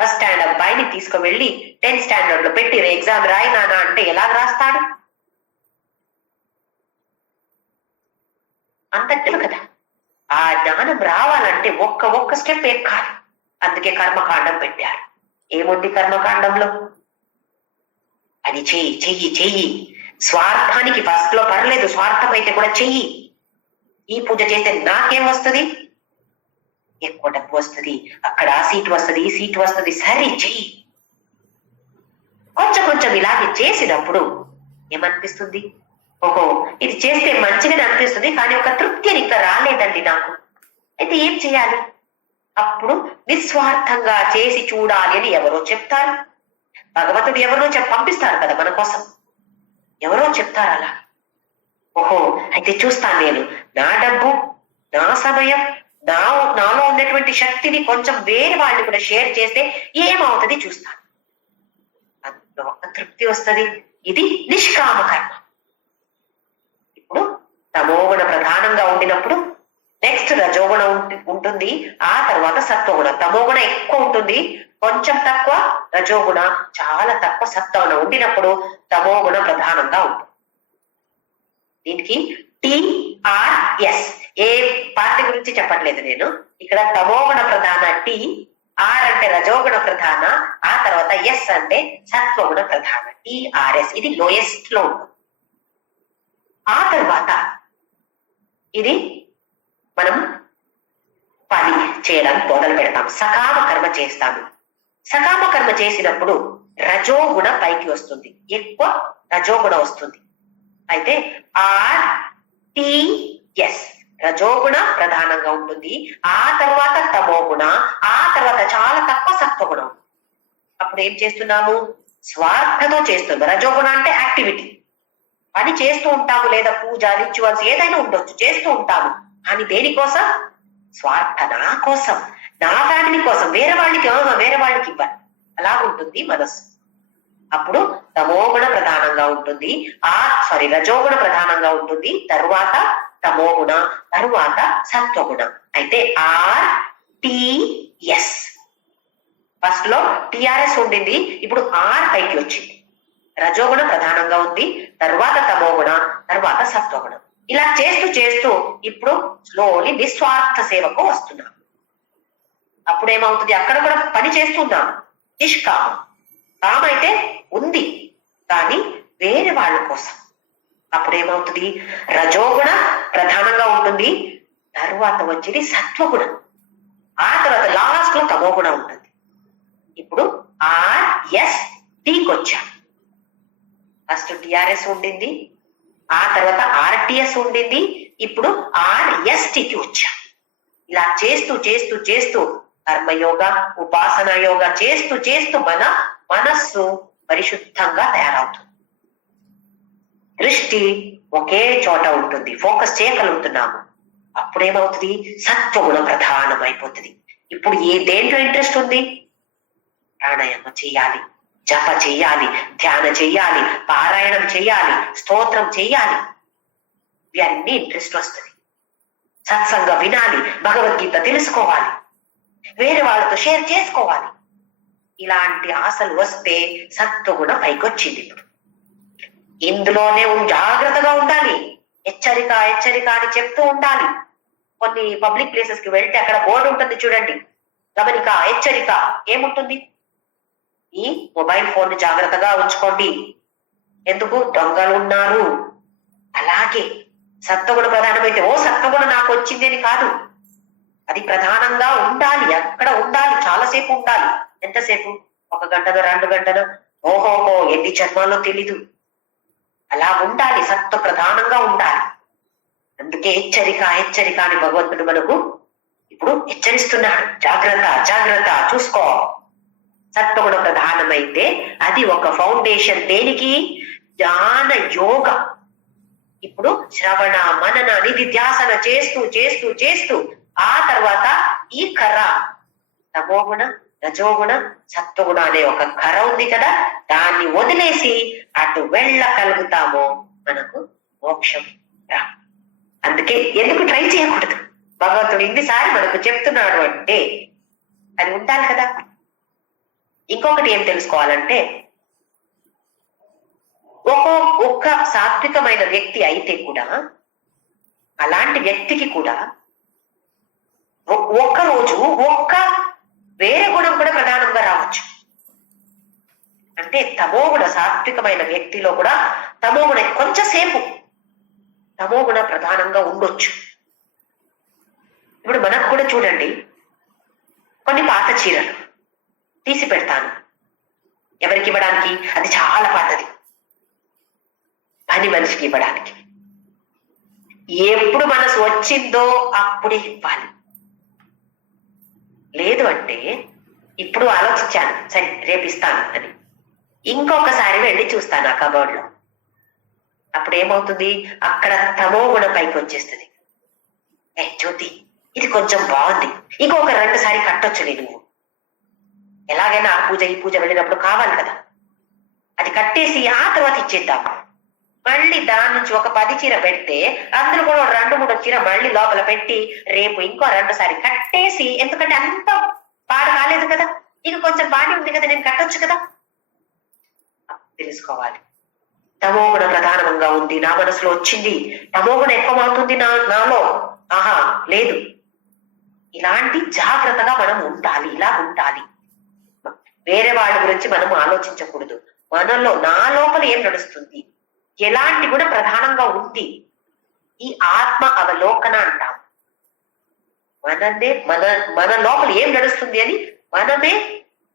ఫస్ట్ స్టాండ్ అబ్బాయిని తీసుకువెళ్ళి 10th స్టాండర్డ్ లో పెట్టి ఎగ్జామ్ రాయి నానా అంటే ఎలా రాస్తాడు? అంతట్టు కదా. ఆ జ్ఞానం రావాలంటే ఒక్క స్టెప్ ఎక్కాలి. అందుకే కర్మకాండం పెట్టారు. ఏముంది కర్మకాండంలో? అది చెయ్యి చెయ్యి చెయ్యి. స్వార్థానికి ఫస్ట్ లో పర్లేదు, స్వార్థం అయితే కూడా చెయ్యి. ఈ పూజ చేస్తే నాకేం వస్తుంది? ఎక్కువ డబ్బు వస్తుంది, అక్కడ ఆ సీట్ వస్తుంది, ఈ సీట్ వస్తుంది, సరే చెయ్యి. కొంచెం కొంచెం ఇలాగే చేసినప్పుడు ఏమనిపిస్తుంది? ఓహో, ఇది చేస్తే మంచిగానే అనిపిస్తుంది, కానీ ఒక తృప్తి ఇంకా రాలేదండి నాకు. అయితే ఏం చేయాలి? అప్పుడు నిస్వార్థంగా చేసి చూడాలి అని ఎవరో చెప్తారు. భగవంతుడు ఎవరో పంపిస్తారు కదా మన కోసం, ఎవరో చెప్తారు అలా. ఓహో, అయితే చూస్తాను నేను. నా డబ్బు, నా సమయం, నాలో ఉన్నటువంటి శక్తిని కొంచెం వేరే వాళ్ళని కూడా షేర్ చేస్తే ఏమవుతుంది చూస్తాను. అందులో ఒక తృప్తి వస్తుంది. ఇది నిష్కామ కర్మ. ఇప్పుడు తమోగుణ ప్రధానంగా ఉండినప్పుడు నెక్స్ట్ రజోగుణ ఉంటుంది, ఆ తర్వాత సత్వగుణ. తమోగుణ ఎక్కువ ఉంటుంది, కొంచెం తక్కువ రజోగుణ, చాలా తక్కువ సత్వగుణ ఉండినప్పుడు తమోగుణ ప్రధానంగా ఉంటుంది. దీనికి TRS, ఏ పార్టీ గురించి చెప్పట్లేదు నేను. ఇక్కడ తమోగుణ ప్రధాన T, R అంటే రజోగుణ ప్రధాన, ఆ తర్వాత S అంటే సత్వగుణ ప్రధాన. TRS ఇది లోయెస్ట్ లో ఉంటుంది. ఆ తర్వాత ఇది మనం పని చేయడానికి మొదలు పెడతాం. సకామ కర్మ చేస్తాము. సకామ కర్మ చేసినప్పుడు రజోగుణ పైకి వస్తుంది, ఎక్కువ రజోగుణ వస్తుంది. అయితే RTS రజోగుణ ప్రధానంగా ఉంటుంది, ఆ తర్వాత తమోగుణ, ఆ తర్వాత చాలా తక్కువ సత్వగుణం. అప్పుడు ఏం చేస్తున్నాము? స్వార్థతో చేస్తున్నాము. రజోగుణ అంటే యాక్టివిటీ, పని చేస్తూ ఉంటాము, లేదా పూజ, రిచువల్స్ ఏదైనా ఉండొచ్చు, చేస్తూ ఉంటాము. కానీ దేనికోసం? స్వార్థ, నా కోసం, నా ఫ్యామిలీ కోసం, వేరే వాళ్ళకి ఇవ్వాలి, అలా ఉంటుంది మనస్సు. అప్పుడు తమోగుణ ప్రధానంగా ఉంటుంది, రజోగుణ ప్రధానంగా ఉంటుంది, తరువాత తమోగుణ, తరువాత సత్వగుణ. అయితే RTS ఫస్ట్ లో TRS ఉండింది, ఇప్పుడు R పైకి వచ్చింది. రజోగుణ ప్రధానంగా ఉంది, తర్వాత తమోగుణ, తర్వాత సత్వగుణం. ఇలా చేస్తూ చేస్తూ ఇప్పుడు స్లోలీ నిస్వార్థ సేవకు వస్తున్నాం. అప్పుడు ఏమవుతుంది? అక్కడ కూడా పని చేస్తున్నాం, నిష్కామం. కామ అయితే ఉంది, కానీ వేరే వాళ్ళ కోసం. అప్పుడు ఏమవుతుంది? రజోగుణ ప్రధానంగా ఉంటుంది, తరువాత వచ్చేది సత్వగుణం, ఆ తర్వాత లాస్ట్ లో తమోగుణ ఉంటుంది. ఇప్పుడు RSTకి వచ్చాం. ఫస్ట్ TRS ఉండింది, ఆ తర్వాత RTS ఉండింది, ఇప్పుడు RSTకి వచ్చాం. ఇలా చేస్తూ చేస్తూ చేస్తూ కర్మయోగ, ఉపాసన యోగ చేస్తూ చేస్తూ మన మనస్సు పరిశుద్ధంగా తయారవుతుంది. దృష్టి ఒకే చోట ఉంటుంది, ఫోకస్ చేయగలుగుతున్నాము. అప్పుడేమవుతుంది? సత్వగుణ ప్రధానం అయిపోతుంది. ఇప్పుడు దేంట్లో ఇంట్రెస్ట్ ఉంది? ప్రాణాయామం చేయాలి, జప చెయ్యాలి, ధ్యాన చెయ్యాలి, పారాయణం చెయ్యాలి, స్తోత్రం చెయ్యాలి, ఇవన్నీ ఇంట్రెస్ట్ వస్తుంది. సత్సంగం వినాలి, భగవద్గీత తెలుసుకోవాలి, వేరే వాళ్ళతో షేర్ చేసుకోవాలి. ఇలాంటి ఆశలు వస్తే సత్వగుణ పైకొచ్చింది. ఇప్పుడు ఇందులోనే జాగ్రత్తగా ఉండాలి, హెచ్చరిక హెచ్చరిక అని చెప్తూ ఉండాలి. కొన్ని పబ్లిక్ ప్లేసెస్ కి వెళ్తే అక్కడ బోర్డు ఉంటుంది చూడండి, గమనిక, హెచ్చరిక. ఏముంటుంది? ఈ మొబైల్ ఫోన్ ని జాగ్రత్తగా ఉంచుకోండి, ఎందుకు? దొంగలు ఉన్నారు. అలాగే సత్వగుణ ప్రధానమైతే ఓ సత్వగుణ నాకు వచ్చింది అని కాదు, అది ప్రధానంగా ఉండాలి, అక్కడ ఉండాలి, చాలాసేపు ఉండాలి. ఎంతసేపు? 1 గంటనో 2 గంటనో, ఓహోహో ఎన్ని జన్మాల్లో తెలీదు. అలా ఉండాలి, సత్వ ప్రధానంగా ఉండాలి. అందుకే హెచ్చరిక హెచ్చరిక అని భగవంతుడు మనకు ఇప్పుడు హెచ్చరిస్తున్నాడు. జాగ్రత్త జాగ్రత్త, చూసుకో. సత్వగుణ ప్రధానమైతే అది ఒక ఫౌండేషన్. దేనికి? జ్ఞాన యోగ. ఇప్పుడు శ్రవణ మనన నిధిధ్యాసన చేస్తూ చేస్తూ చేస్తూ ఆ తర్వాత ఈ కర్ర తమోగుణ రజోగుణ సత్వగుణ అనే ఒక కర్ర ఉంది కదా, దాన్ని వదిలేసి అటు వెళ్ళగలుగుతామో మనకు మోక్షం రా. అందుకే ఎందుకు ట్రై చేయకూడదు? భగవంతుడు ఇన్నిసార్లు మనకు చెప్తున్నాడు అంటే అది ఉండాలి కదా. ఇంకొకటి ఏం తెలుసుకోవాలంటే, ఒక్క సాత్వికమైన వ్యక్తి అయితే కూడా అలాంటి వ్యక్తికి కూడా ఒక్క రోజు వేరే గుణం కూడా ప్రధానంగా రావచ్చు. అంటే తమోగుణ సాత్వికమైన వ్యక్తిలో కూడా తమోగుణ కొంచెంసేపు తమోగుణ ప్రధానంగా ఉండొచ్చు. ఇప్పుడు మనకు కూడా చూడండి, కొన్ని పాత చీరలు తీసి పెడతాను. ఎవరికి ఇవ్వడానికి? అది చాలా పాతది, పని మనిషికి ఇవ్వడానికి. ఎప్పుడు మనసు వచ్చిందో అప్పుడే ఇవ్వాలి. లేదు అంటే ఇప్పుడు ఆలోచించాను, సరే రేపు ఇస్తాను అని ఇంకొకసారి వెళ్ళి చూస్తాను ఆ కబోర్డ్ లో. అప్పుడు ఏమవుతుంది? అక్కడ తమో గుణం పైకి వచ్చేస్తుంది. జ్యోతి ఇది కొంచెం బాగుంది, ఇంకొక 2 సారి కట్టొచ్చు నువ్వు. ఎలాగైనా ఆ పూజ ఈ పూజ వెళ్ళినప్పుడు కావాలి కదా, అది కట్టేసి ఆ తర్వాత ఇచ్చేద్దాం. మళ్ళీ దాని నుంచి ఒక 10 చీర పెడితే అందులో కూడా 2-3 చీర మళ్ళీ లోపల పెట్టి రేపు ఇంకో 2 సారి కట్టేసి, ఎందుకంటే అంత పాడు కాలేదు కదా, ఇక కొంచెం బాగా ఉంది కదా, నేను కట్టొచ్చు కదా. తెలుసుకోవాలి, తమోగుణ ప్రధానంగా ఉంది, నా మనసులో వచ్చింది, తమోగుణ ఎక్కువవుతుంది నాలో, ఆహా లేదు. ఇలాంటి జాగ్రత్తగా మనం ఉండాలి, ఇలా ఉండాలి. వేరే వాళ్ళ గురించి మనం ఆలోచించకూడదు. మనలో నా లోపల ఏం నడుస్తుంది, ఎలాంటి కూడా ప్రధానంగా ఉంది, ఈ ఆత్మ అవలోకన అంటాం. మన లోపల ఏం నడుస్తుంది అని మనమే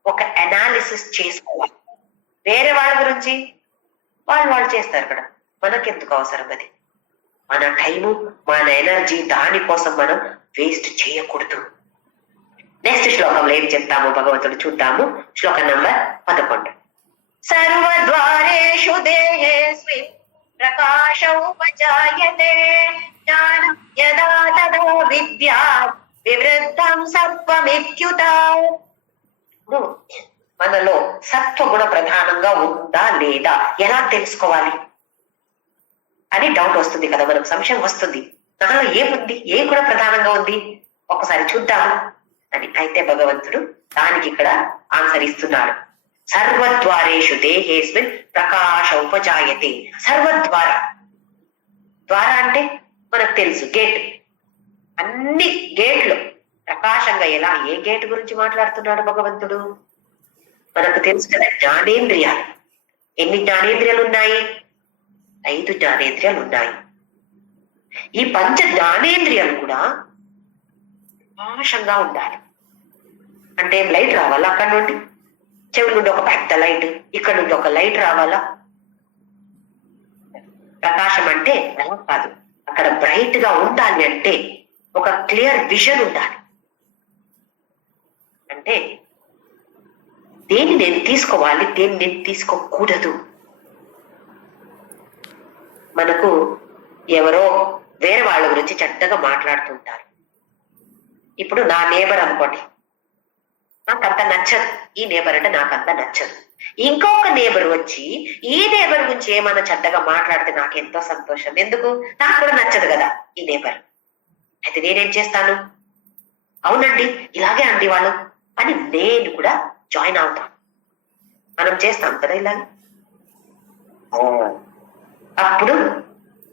ఒక అనాలిసిస్ చేసుకోవాలి. వేరే వాళ్ళ గురించి వాళ్ళు చేస్తారు కదా, మనకెందుకు అవసరం? అది మన టైము మన ఎనర్జీ దానికోసం మనం వేస్ట్ చేయకూడదు. నెక్స్ట్ శ్లోకంలో ఏం చెప్తాము భగవంతుడు చూద్దాము. శ్లోకం నంబర్ 11. సర్వద్వారేషు దేహేస్మిన్ ప్రకాశ ఉపజాయతే జ్ఞానం యదా తదా విద్యాత్ వివృద్ధం సత్వమిత్యుత. మనలో సత్వగుణ ప్రధానంగా ఉందా లేదా ఎలా తెలుసుకోవాలి అని డౌట్ వస్తుంది కదా, మనకు సంశయం వస్తుంది. నాలో ఏముంది, ఏ గుణ ప్రధానంగా ఉంది, ఒకసారి చూద్దాము అని. అయితే భగవంతుడు దానికి ఇక్కడ ఆన్సర్ ఇస్తున్నాడు. సర్వద్వారేషు దేహేస్మిన్ ప్రకాశ ఉపజాయతే. సర్వద్వార, ద్వార అంటే మనకు తెలుసు గేట్. అన్ని గేట్లు ప్రకాశంగా ఎలా, ఏ గేట్ గురించి మాట్లాడుతున్నాడు భగవంతుడు? మనకు తెలుసు కదా, జ్ఞానేంద్రియాలు. ఎన్ని జ్ఞానేంద్రియాలు ఉన్నాయి? 5 జ్ఞానేంద్రియాలు ఉన్నాయి. ఈ 5 జ్ఞానేంద్రియాలు కూడా ప్రకాశంగా ఉండాలి. అంటే లైట్ రావాలా అక్కడ నుండి, చెవి నుండి ఒక పెద్ద లైట్, ఇక్కడ నుండి ఒక లైట్ రావాలా? ప్రకాశం అంటే అలా కాదు, అక్కడ బ్రైట్ గా ఉండాలి అంటే ఒక క్లియర్ విజన్ ఉండాలి. అంటే దేన్ని నేను తీసుకోవాలి, దేన్ని నేను తీసుకోకూడదు. మనకు ఎవరో వేరే వాళ్ళ గురించి చెడ్డగా మాట్లాడుతుంటారు. ఇప్పుడు నా నేబర్ అనుకోండి, నాకంత నచ్చదు, ఈ నేబర్ అంటే నాకంత నచ్చదు. ఇంకొక నేబర్ వచ్చి ఈ నేబర్ గురించి ఏమన్నా చెడ్డగా మాట్లాడితే నాకు ఎంతో సంతోషం. ఎందుకు? నాకు కూడా నచ్చదు కదా ఈ నేబర్. అయితే నేనేం చేస్తాను, అవునండి ఇలాగే అండి వాళ్ళు అని నేను కూడా జాయిన్ అవుతాం. మనం చేస్తాం కదా ఇలాగే. అప్పుడు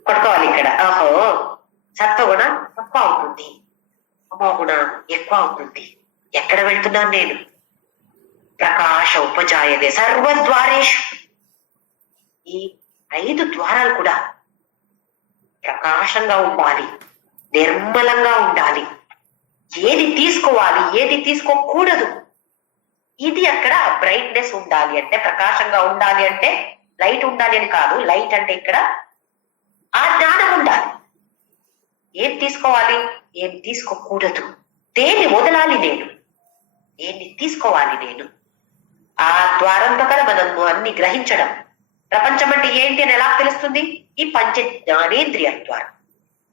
కొట్టుకోవాలి ఇక్కడ, ఓహో సత్వగుణ తక్కువ అవుతుంది, తమోగుణ ఎక్కువ అవుతుంది. ఎక్కడ వెళ్తున్నాను నేను? ప్రకాశ ఉపజాయతే సర్వద్వారేషు. ఈ 5 ద్వారాలు కూడా ప్రకాశంగా ఉండాలి, నిర్మలంగా ఉండాలి. ఏది తీసుకోవాలి, ఏది తీసుకోకూడదు, ఇది అక్కడ బ్రైట్నెస్ ఉండాలి అంటే, ప్రకాశంగా ఉండాలి అంటే లైట్ ఉండాలి అని కాదు. లైట్ అంటే ఇక్కడ ఆ జ్ఞానం ఉండాలి. ఏం తీసుకోవాలి, ఏం తీసుకోకూడదు, దేన్ని వదలాలి నేను, దేన్ని తీసుకోవాలి నేను. ఆ ద్వారంతో కదా మనం అన్ని గ్రహించడం. ప్రపంచం అంటే ఏంటి అని ఎలా తెలుస్తుంది? ఈ పంచ జ్ఞానేంద్రియ ద్వారం.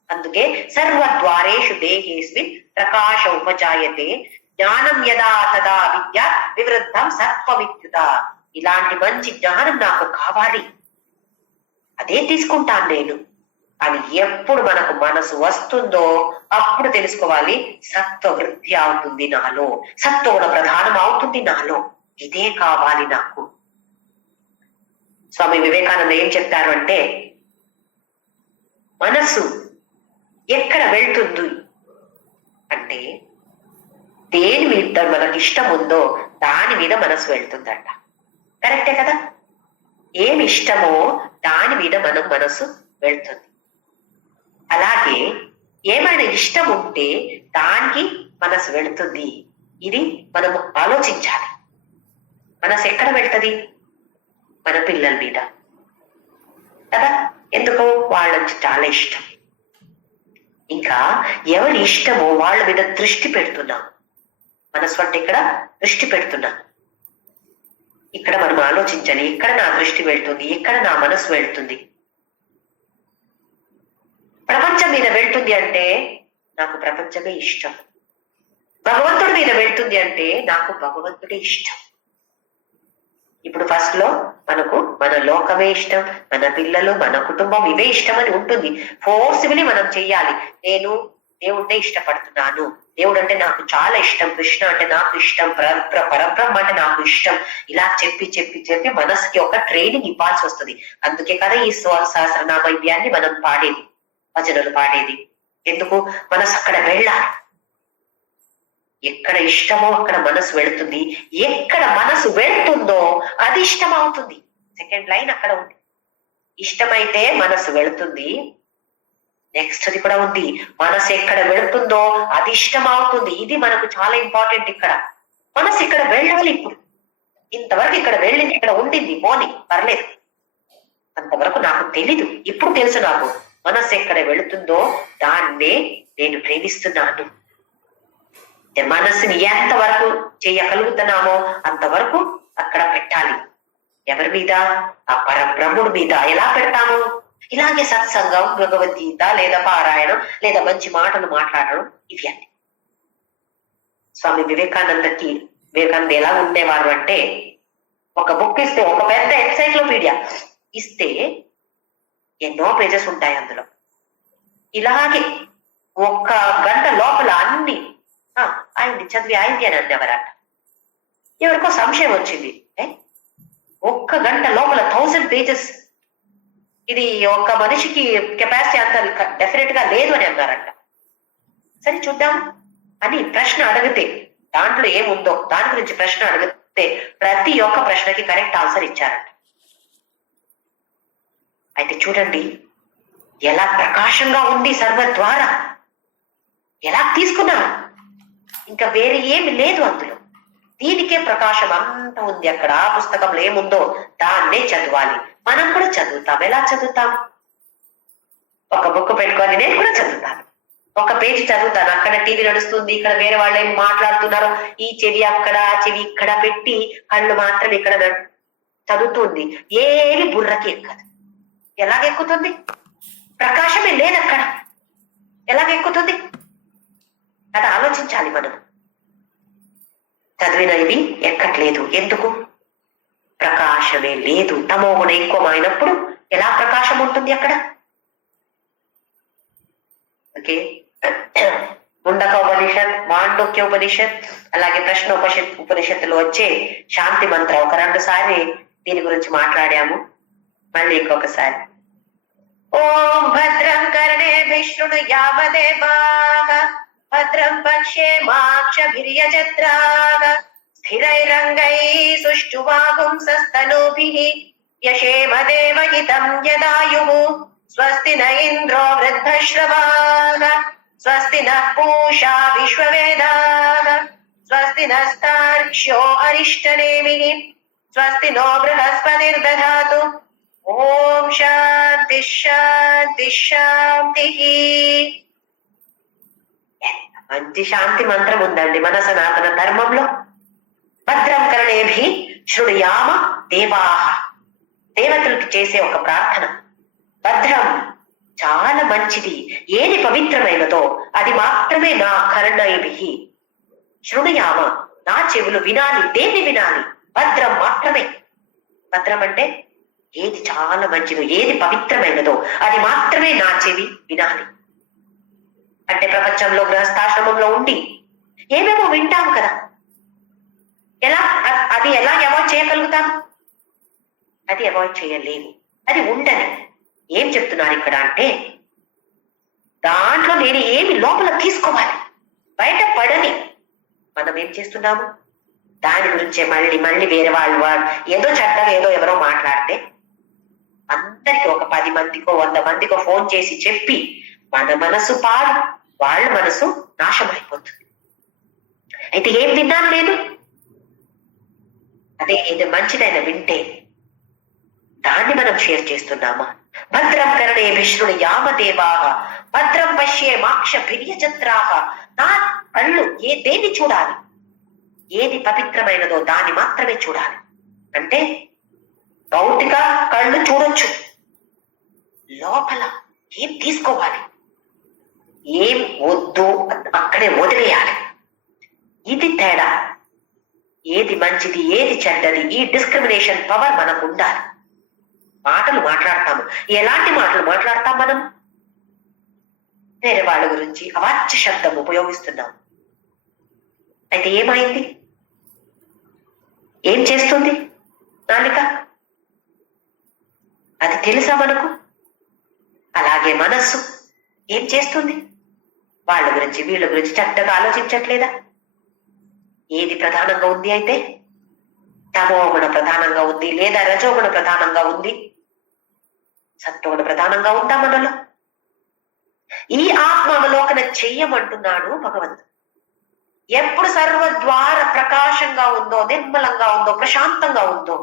అందుకే సర్వద్వారేషు దేహేస్మిన్ ప్రకాశ ఉపజాయతే జ్ఞానం యదా తదా విద్య వివృద్ధం సత్వమిత్యుత. ఇలాంటి మంచి జ్ఞానం నాకు కావాలి, అదే తీసుకుంటాను నేను అని ఎప్పుడు మనకు మనసు వస్తుందో అప్పుడు తెలుసుకోవాలి, సత్వ వృద్ధి అవుతుంది నాలో, సత్వగుణ ప్రధానం అవుతుంది నాలో, ఇదే కావాలి నాకు. స్వామి వివేకానంద ఏం చెప్తారు అంటే, మనసు ఎక్కడ వెళ్తుంది అంటే దేని మీద మనకి ఇష్టం ఉందో దాని మీద మనసు వెళ్తుందంట. కరెక్టే కదా? ఏమి ఇష్టమో దాని మీద మనసు వెళ్తుంది. అలాగే ఏమైనా ఇష్టం ఉంటే దానికి మనసు వెళుతుంది. ఇది మనము ఆలోచించాలి. మనసు ఎక్కడ వెళ్తుంది? మన పిల్లల మీద కదా. ఎందుకు? వాళ్ళకి చాలా ఇష్టం. ఇంకా ఎవరి ఇష్టమో వాళ్ళ మీద దృష్టి పెడుతున్నాం. మనసు అంటే ఇక్కడ దృష్టి పెడుతున్నాం. ఇక్కడ మనం ఆలోచించాలి, ఎక్కడ నా దృష్టి వెళ్తుంది, ఎక్కడ నా మనసు వెళ్తుంది. ప్రపంచం మీద వెళ్తుంది అంటే నాకు ప్రపంచమే ఇష్టం. భగవంతుడి మీద వెళ్తుంది అంటే నాకు భగవంతుడే ఇష్టం. ఇప్పుడు ఫస్ట్ లో మనకు మన లోకమే ఇష్టం, మన పిల్లలు, మన కుటుంబం ఇవే ఇష్టం అని ఉంటుంది. ఫోర్స్ఫుల్లీ మనం చెయ్యాలి. నేను దేవుడినే ఇష్టపడుతున్నాను, దేవుడు అంటే నాకు చాలా ఇష్టం, కృష్ణ అంటే నాకు ఇష్టం, పరబ్రహ్మ అంటే నాకు ఇష్టం. ఇలా చెప్పి చెప్పి చెప్పి మనసుకి ఒక ట్రైనింగ్ ఇవ్వాల్సి వస్తుంది. అందుకే కదా ఈ సహస్రనామయ్యాన్ని మనం పాడేది, భజనలు పాడేది. ఎందుకు? మనసు అక్కడ వెళ్ళాలి. ఎక్కడ ఇష్టమో అక్కడ మనసు వెళుతుంది. ఎక్కడ మనసు వెళుతుందో అది ఇష్టం అవుతుంది. సెకండ్ లైన్ అక్కడ ఉంది. ఇష్టమైతే మనసు వెళుతుంది. నెక్స్ట్ అది కూడా ఉంది, మనసు ఎక్కడ వెళుతుందో అది ఇష్టం అవుతుంది. ఇది మనకు చాలా ఇంపార్టెంట్. ఇక్కడ మనసు ఇక్కడ వెళ్ళాలి. ఇప్పుడు ఇంతవరకు ఇక్కడ వెళ్ళింది, ఇక్కడ ఉండింది, పోని పర్లేదు, అంతవరకు నాకు తెలీదు. ఇప్పుడు తెలుసు నాకు. మనసు ఎక్కడ వెళుతుందో దాన్నే నేను ప్రేమిస్తున్నాను. మనస్సుని ఎంతవరకు చేయగలుగుతున్నామో అంతవరకు అక్కడ పెట్టాలి. ఎవరి మీద? ఆ పరబ్రహ్ముడి మీద. ఎలా పెడతాము? ఇలాగే సత్సంగం, భగవద్గీత లేదా పారాయణం లేదా మంచి మాటలు మాట్లాడడం, ఇవి అన్ని. స్వామి వివేకానంద ఎలా ఉండేవారు అంటే, ఒక బుక్ ఇస్తే, ఒక పెద్ద ఎన్సైక్లోపీడియా ఇస్తే ఎన్నో పేజెస్ ఉంటాయి అందులో. ఇలాగే 1 గంట లోపల అన్ని అయింది, చదివి అయింది అని అన్నవారట. ఎవరికో సంశయం వచ్చింది, 1 గంట లోపల 1000 పేజెస్, ఇది ఒక మనిషికి కెపాసిటీ అంత డెఫినెట్ గా లేదు అని అన్నారంట. సరే చూద్దాం అని ప్రశ్న అడిగితే, దాంట్లో ఏముందో దాని గురించి ప్రశ్న అడిగితే ప్రతి ఒక్క ప్రశ్నకి కరెక్ట్ ఆన్సర్ ఇచ్చారంట. అయితే చూడండి ఎలా ప్రకాశంగా ఉంది సర్వద్వారా, ఎలా తీసుకున్నాం. ఇంకా వేరే ఏమి లేదు అందులో. దీనికే ప్రకాశం అంత ఉంది అక్కడ. ఆ పుస్తకంలో ఏముందో దాన్నే చదవాలి. మనం కూడా చదువుతాం. ఎలా చదువుతాం? ఒక బుక్ పెట్టుకొని నేను కూడా చదువుతాను. ఒక పేజీ చదువుతాను. అక్కడ టీవీ నడుస్తుంది, ఇక్కడ వేరే వాళ్ళు ఏం మాట్లాడుతున్నారు, ఈ చెవి అక్కడ, ఆ చెవి ఇక్కడ పెట్టి కళ్ళు మాత్రం ఇక్కడ చదువుతుంది. ఏమి బుర్రకి ఎక్కదు. ఎలాగెక్కుతుంది? ప్రకాశమే లేదు అక్కడ. ఎలాగెక్కుతుంది? అది ఆలోచించాలి మనం. చదివినవి ఎక్కట్లేదు. ఎందుకు? ప్రకాశమే లేదు. తమోగుణ ఎక్కువమైనప్పుడు ఎలా ప్రకాశం ఉంటుంది అక్కడ? ఓకే, ముండక ఉపనిషత్, మాండూక్య ఉపనిషత్, అలాగే ప్రశ్న ఉపనిషత్తులో వచ్చే శాంతి మంత్రం ఒక 2 సార్లు దీని గురించి మాట్లాడాము. మళ్ళీ ఇంకొకసారి. ఓం భద్రం కర్ణేభిః శృణుయామదేవాః భద్రం పశ్యేమాక్షభిర్యజత్రాః స్థిరైరంగైః సుష్ఠువాగుంసస్తనూభిః యశేమ దేవహితం యదాయుః స్వస్తి న ఇంద్రో వృద్ధశ్రవాః స్వస్తి నః పూషా విశ్వవేదాః స్వస్తి నస్తార్క్ష్యో అరిష్టనేమిః స్వస్తి నో బృహస్పతిర్దధాతు. ఓం శాంతి శాంతి శాంతి. మంచి శాంతి మంత్రం ఉందండి మన సనాతన ధర్మంలో. భద్రం కరణేభి శృణుయామ దేవాః, దేవతలకు చేసే ఒక ప్రార్థన. భద్రం చాలా మంచిది, ఏది పవిత్రమైనదో అది మాత్రమే నా కర్ణైభి శృణుయామ, నా చెవులు వినాలి. దేన్ని వినాలి? భద్రం మాత్రమే. భద్రం అంటే ఏది చాలా మంచిదో, ఏది పవిత్రమైనదో అది మాత్రమే నా చెవి వినాలి. అంటే ప్రపంచంలో గృహస్థాశ్రమంలో ఉండి ఏమేమో వింటాం కదా, అది ఎలా అవాయిడ్ చేయగలుగుతాం? అది అవాయిడ్ చేయలేము, అది ఉండని. ఏం చెప్తున్నారు ఇక్కడ అంటే, దాంట్లో నేను ఏమి లోపల తీసుకోవాలి, బయట పడని. మనం ఏం చేస్తున్నాము? దాని గురించే మళ్ళీ మళ్ళీ వేరే వాళ్ళు ఏదో చెడ్డగా ఏదో ఎవరో మాట్లాడితే అందరికి ఒక 10 మందికో 100 మందికో ఫోన్ చేసి చెప్పి మన మనసు పాడు, వాళ్ళ మనసు నాశమైపోతుంది. అయితే ఏం విన్నాను నేను? అదే ఏదో మంచిదైన వింటే దాన్ని మనం షేర్ చేస్తున్నామా? భద్రం కరణేభిః శృణుయామదేవాః భద్రం పశ్యేమాక్ష భిర్యజత్రాః. నా కళ్ళు దేన్ని చూడాలి? ఏది పవిత్రమైనదో దాన్ని మాత్రమే చూడాలి. అంటే భౌతిక కళ్ళు చూడొచ్చు, లోపల ఏం తీసుకోవాలి, ఏం వద్దు అక్కడే వదిలేయాలి. ఇది తేడా. ఏది మంచిది, ఏది చెడ్డది, ఈ డిస్క్రిమినేషన్ పవర్ మనకు ఉండాలి. మాటలు మాట్లాడతాము, ఎలాంటి మాటలు మాట్లాడతాం మనం? వేరే వాళ్ళ గురించి అవాచ్య శబ్దం ఉపయోగిస్తున్నాం. అయితే ఏమైంది? ఏం చేస్తుంది నాలిక? అది తెలుసా మనకు? అలాగే మనస్సు ఏం చేస్తుంది? వాళ్ళ గురించి వీళ్ళ గురించి చెడ్డగా ఆలోచించట్లేదా? ఏది ప్రధానంగా ఉంది? అయితే తమోగుణ ప్రధానంగా ఉంది, లేదా రజోగుణ ప్రధానంగా ఉంది, సత్వగుణ ప్రధానంగా ఉందా మనలో? ఈ ఆత్మ అవలోకన చెయ్యమంటున్నాడు భగవంతుడు. ఎప్పుడు సర్వద్వార ప్రకాశంగా ఉందో, నిర్మలంగా ఉందో, ప్రశాంతంగా ఉందో,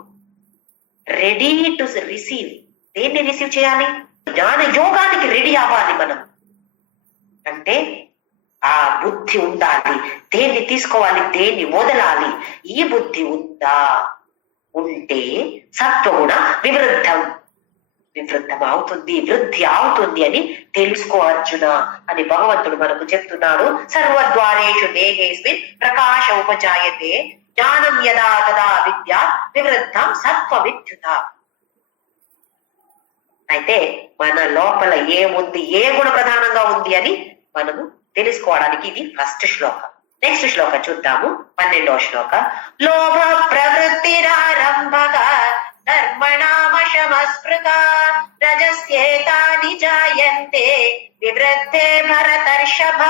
రెడీ టు రిసీవ్. దేన్ని రిసీవ్ చేయాలి? జ్ఞాన యోగానికి రెడీ అవ్వాలి మనం. అంటే ఆ బుద్ధి ఉండాలి, దేన్ని తీసుకోవాలి, దేన్ని వదలాలి. ఈ బుద్ధి ఉందా? ఉంటే సత్వగుణ వివృద్ధం అవుతుంది, వృద్ధి అవుతుంది అని తెలుసుకో అర్జున అని భగవంతుడు మనకు చెప్తున్నాడు. సర్వద్వారేషు దేహేస్మిన్ ప్రకాశ ఉపజాయతే జ్ఞానం యదా తదా విద్యా వివృద్ధం సత్వ విద్యుత. అయితే మన లోపల ఏముంది, ఏ గుణ ప్రధానంగా ఉంది అని మనము తెలుసుకోవడానికి ఇది ఫస్ట్ శ్లోకం. నెక్స్ట్ శ్లోకం చూద్దాము, 12వ శ్లోక. లోభ ప్రవృత్తిరారంభః కర్మణామశమస్పృహా రజస్యేతాని జాయంతే వివృద్ధే భరతర్షభ.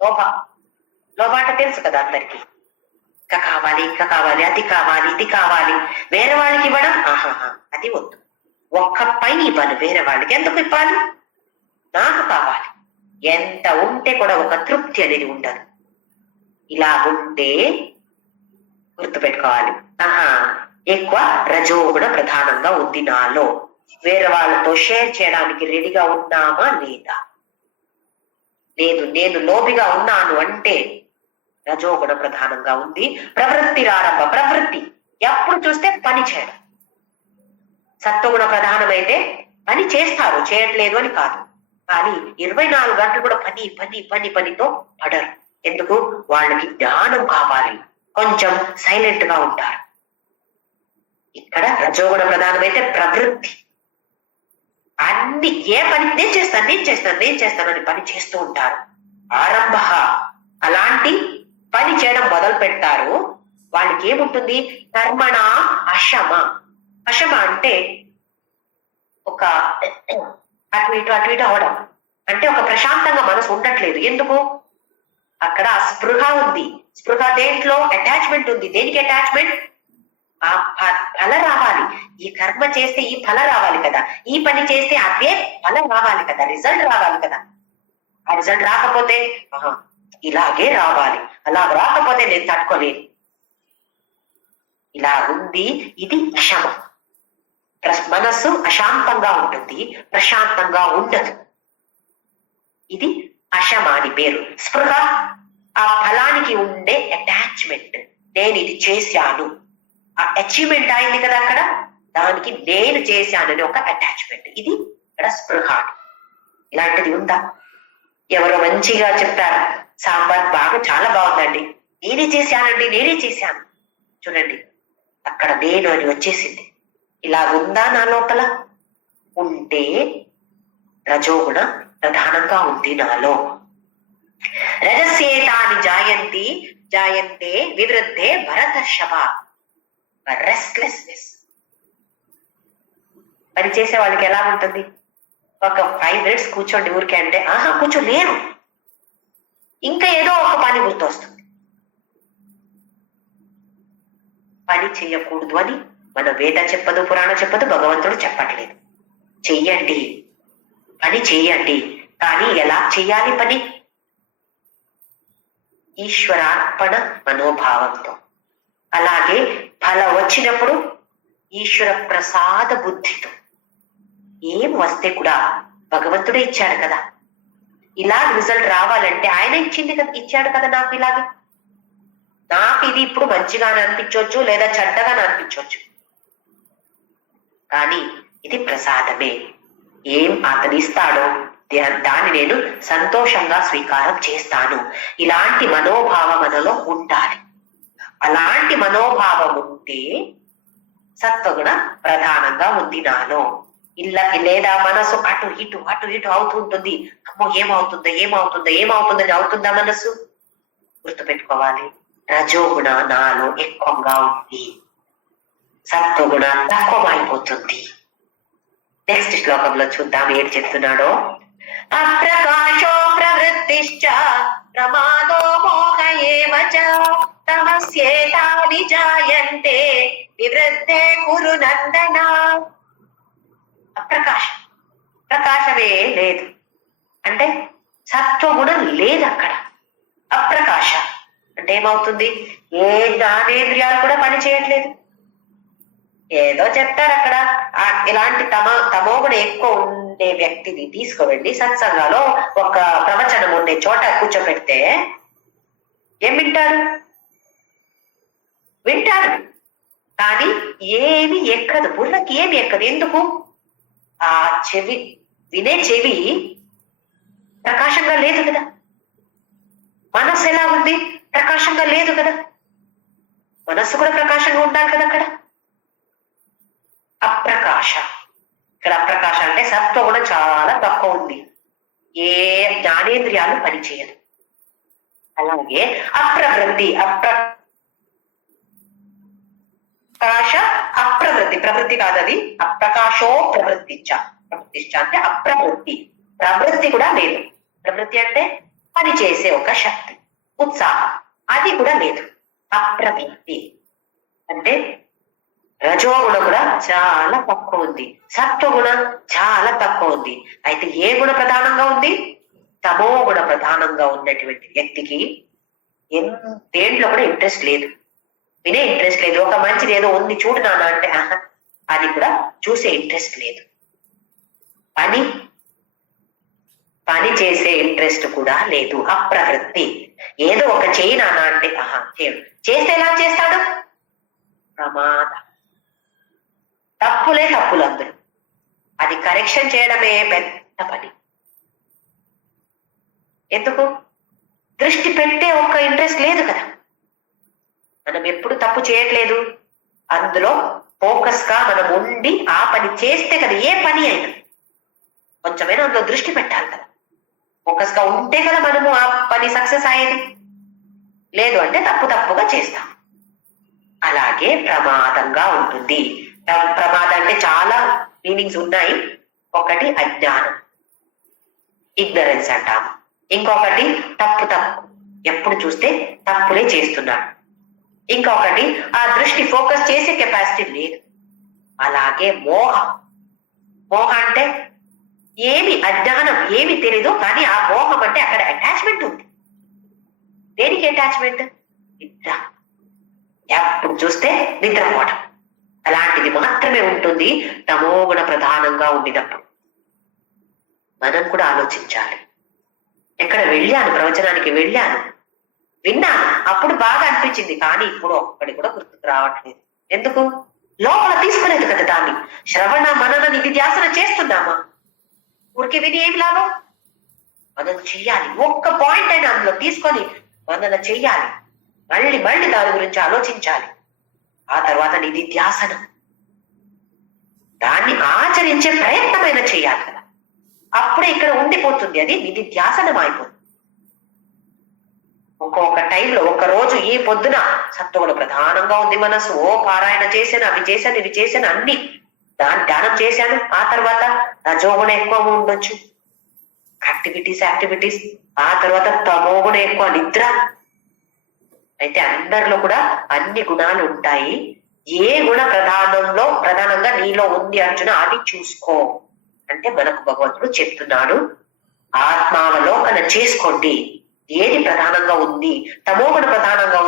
లోభ అంటే తెలుసు కదా అందరికి. ఇంకా కావాలి, ఇంకా కావాలి, అది కావాలి, ఇది కావాలి, వేరే వాళ్ళకి ఇవ్వడం, ఆహాహా అది వద్దు. ఒక్క పైన ఇవ్వాలి, వేరే వాళ్ళకి ఎందుకు ఇవ్వాలి? నాకు కావాలి. ఎంత ఉంటే కూడా ఒక తృప్తి అనేది ఉండదు. ఇలా ఉంటే గుర్తుపెట్టుకోవాలి, ఎక్కువ రజోగుణ ప్రధానంగా ఉంది నాలో. వేరే వాళ్ళతో షేర్ చేయడానికి రెడీగా ఉన్నామా లేదా? లేదు, నేను లోబిగా ఉన్నాను అంటే రజోగుణ ప్రధానంగా ఉంది. ప్రవృత్తి ఎప్పుడు చూస్తే పని చేయడం. సత్వగుణ ప్రధానమైతే పని చేస్తారు, చేయట్లేదు అని కాదు. కానీ 24 గంటలు కూడా పనితో పడరు. ఎందుకు? వాళ్ళకి జ్ఞానం కావాలి, కొంచెం సైలెంట్ గా ఉంటారు. ఇక్కడ రజోగుణ ప్రధానమైతే ప్రవృత్తి, అన్ని ఏ పని నేను చేస్తాను అని పని చేస్తూ ఉంటారు. ఆరంభ అలాంటి పని చేయడం మొదలు పెడతారు. వాళ్ళకి ఏముంటుంది? కర్మణ అశమ. అశమ అంటే ఒక అటు ఇటు అవడం, అంటే ఒక ప్రశాంతంగా మనసు ఉండట్లేదు. ఎందుకు? అక్కడ స్పృహ ఉంది. స్పృహ దేంట్లో? అటాచ్మెంట్ ఉంది. దేనికి అటాచ్మెంట్? ఆ ఫల రావాలి. ఈ కర్మ చేస్తే ఈ ఫల రావాలి కదా, ఈ పని చేస్తే అదే ఫలం రావాలి కదా, రిజల్ట్ రావాలి కదా. ఆ రిజల్ట్ రాకపోతే ఇలాగే రావాలి, అలా రాకపోతే నేను తట్టుకోలేను. ఇలా ఉంది. ఇది అశమ. మనస్సు అశాంతంగా ఉంటుంది, ప్రశాంతంగా ఉండదు. ఇది అశమ అని పేరు. స్పృహ ఆ ఫలానికి ఉండే అటాచ్మెంట్. నేను ఇది చేశాను, ఆ అచీవ్మెంట్ అయింది కదా అక్కడ, దానికి నేను చేశానని ఒక అటాచ్మెంట్. ఇది ఇక్కడ స్పృహ. ఇలాంటిది ఉందా? ఎవరో మంచిగా చెప్తారు, సాంబార్ బాగా చాలా బాగుందండి, నేనే చేశానండి, నేనే చేశాను. చూడండి అక్కడ నేను అని వచ్చేసింది. ఇలా ఉందా నా లోపల? ఉంటే రజోగుణ ప్రధానంగా ఉంది నాలో. రజస్యేతాని జాయంతి జాయంతే వివృద్ధే భరతర్షభ. రెస్ట్లెస్నెస్. పని చేసే వాళ్ళకి ఎలా ఉంటుంది? ఒక 5 minutes కూర్చోండి ఊరికే అంటే కూర్చోలేరు, ఇంకా ఏదో ఒక పని గుర్తొస్తుంది. పని చెయ్యకూడదు అని మన వేద చెప్పదు, పురాణ చెప్పదు, భగవంతుడు చెప్పట్లేదు. చెయ్యండి, పని చెయ్యండి. కానీ ఎలా చెయ్యాలి పని? ఈశ్వరార్పణ మనోభావంతో. అలాగే ఫలం వచ్చినప్పుడు ఈశ్వర ప్రసాద బుద్ధితో. ఏం వస్తే కూడా భగవంతుడే ఇచ్చాడు కదా, ఇలా రిజల్ట్ రావాలంటే ఆయన ఇచ్చాడు కదా నాకు. ఇలాగే నాకు ఇది ఇప్పుడు మంచిగా అనిపించవచ్చు, లేదా చెడ్డగా అనిపించవచ్చు, కానీ ఇది ప్రసాదమే. ఏం అతను ఇస్తాడో దాన్ని నేను సంతోషంగా స్వీకారం చేస్తాను. ఇలాంటి మనోభావం మనలో ఉండాలి. అలాంటి మనోభావం ఉంటే సత్వగుణ ప్రధానంగా ఉంది నాలో. లేదా మనసు అటు ఇటు అవుతుంటుంది. అమ్మో ఏమవుతుందని అవుతుందా మనసు? గుర్తుపెట్టుకోవాలి, రజోగుణ నాలో ఎక్కువగా ఉంది, సత్వగుణ తక్కువైపోతుంది. నెక్స్ట్ శ్లోకంలో చూద్దాం ఏం చెప్తున్నాడో. అప్రకాశో ప్రవృత్తిశ్చ ప్రమాదో మోహ ఏవ చ తమస్యేతాని జాయంతే వివృద్ధే కురు నందన. అప్రకాశం, ప్రకాశమే లేదు అంటే సత్వగుణం లేదు అక్కడ. అప్రకాశ అంటే ఏమవుతుంది? ఏ జ్ఞానేంద్రియాలు కూడా పని చేయట్లేదు. ఏదో చెప్తారు అక్కడ. ఇలాంటి తమోగుణ ఎక్కువ ఉండే వ్యక్తిని తీసుకువెళ్ళి సత్సంగాలో ఒక ప్రవచనం ఉండే చోట కూర్చోబెడితే ఏం వింటాడు, కానీ ఏమి ఎక్కదు, బుర్రకి ఏమి ఎక్కదు. ఎందుకు? ఆ వినే చెవి ప్రకాశంగా లేదు కదా. మనస్సు ఎలా ఉంది? ప్రకాశంగా లేదు కదా. మనస్సు కూడా ప్రకాశంగా ఉండాలి కదా అక్కడ. అప్రకాశ. ఇక్కడ అప్రకాశ అంటే సత్వం కూడా చాలా తక్కువ ఉంది, ఏ జ్ఞానేంద్రియాలు పనిచేయదు. అలాగే అప్రవృత్తి, ప్రకాశ అప్రవృత్తి, ప్రవృత్తి కాదది, అప్రకాశో ప్రవృత్తిచ్చ. ప్రవృత్తిచ్చ అంటే అప్రవృత్తి, ప్రవృత్తి కూడా లేదు. ప్రవృత్తి అంటే పని చేసే ఒక శక్తి, ఉత్సాహం, అది కూడా లేదు. అప్రవృత్తి అంటే రజోగుణ కూడా చాలా తక్కువ ఉంది, సత్వగుణం చాలా తక్కువ ఉంది. అయితే ఏ గుణ ప్రధానంగా ఉంది? తమో గుణ ప్రధానంగా ఉన్నటువంటి వ్యక్తికి దేంట్లో కూడా ఇంట్రెస్ట్ లేదు, వినే ఇంట్రెస్ట్ లేదు. ఒక మంచిది ఏదో ఉంది చూడు నాన్న అంటే అది కూడా చూసే ఇంట్రెస్ట్ లేదు. పని చేసే ఇంట్రెస్ట్ కూడా లేదు. అప్రవృత్తి. ఏదో ఒక చేయి నాన్న అంటే చేయడు. చేస్తే ఎలా చేస్తాడు? ప్రమాదం. తప్పులు అందరూ. అది కరెక్షన్ చేయడమే పెద్ద పని. ఎందుకు? దృష్టి పెట్టే ఒక్క ఇంట్రెస్ట్ లేదు కదా. మనం ఎప్పుడు తప్పు చేయట్లేదు, అందులో ఫోకస్ గా మనం ఉండి ఆ పని చేస్తే కదా ఏ పని అయినా కొంచెమైనా అందులో దృష్టి పెట్టాలి కదా. ఫోకస్ గా ఉంటే కదా మనము ఆ పని సక్సెస్ అయ్యేది. లేదు అంటే తప్పుగా చేస్తాం. అలాగే ప్రమాదంగా ఉంటుంది. ప్రమాదం అంటే చాలా మీనింగ్స్ ఉన్నాయి. ఒకటి అజ్ఞానం, ఇగ్నరెన్స్ అంటాము. ఇంకొకటి తప్పు, ఎప్పుడు చూస్తే తప్పులే చేస్తున్నాడు. ఇంకొకటి ఆ దృష్టి ఫోకస్ చేసే కెపాసిటీ లేదు. అలాగే మోహం. మోహం అంటే ఏమి అజ్ఞానం, ఏమి తెలీదు, కానీ ఆ మోహం అంటే అక్కడ అటాచ్మెంట్ ఉంది. దేనికి అటాచ్మెంట్? నిద్ర. ఎప్పుడు చూస్తే నిద్రపోవడం. అలాంటిది మాత్రమే ఉంటుంది తమోగుణ ప్రధానంగా ఉండినప్పుడు. మనం కూడా ఆలోచించాలి. ఎక్కడ వెళ్ళాను, ప్రవచనానికి వెళ్ళాను, విన్నాను, అప్పుడు బాగా అనిపించింది, కానీ ఇప్పుడు ఒక్కడి కూడా గుర్తుకు రావట్లేదు. ఎందుకు? లోపల తీసుకోలేదు కదా దాన్ని. శ్రవణ మనన నిధిధ్యాసన చేస్తున్నామా? ఊరికి విని ఏమి లాభం? మనం చెయ్యాలి. ఒక్క పాయింట్ అయినా అందులో తీసుకొని మనన చెయ్యాలి. మళ్ళీ మళ్ళీ దాని గురించి ఆలోచించాలి. ఆ తర్వాత నిధిధ్యాసన, దాన్ని ఆచరించే ప్రయత్నమైనా చేయాలి కదా. అప్పుడే ఇక్కడ ఉండిపోతుంది, అది నిధిధ్యాసనం అయిపోతుంది. ఒక్కొక్క టైంలో ఒక్క రోజు ఈ పొద్దున సత్వగుణ ప్రధానంగా ఉంది మనసు. ఓ పారాయణ చేశాను, అవి చేశాను, ఇవి చేశాను, అన్ని దాని ధ్యానం చేశాను. ఆ తర్వాత రజోగుణ ఎక్కువ ఉండొచ్చు, యాక్టివిటీస్. ఆ తర్వాత తమోగుణ ఎక్కువ, నిద్ర. అయితే అందరిలో కూడా అన్ని గుణాలు ఉంటాయి. ఏ గుణ ప్రధానంగా నీలో ఉంది అర్జున, అది చూసుకో అంటే మనకు భగవంతుడు చెప్తున్నాడు. ఆత్మావలోకన చేసుకోండి, ఏది ప్రధానంగా ఉంది. తమోగుణ ప్రధానంగా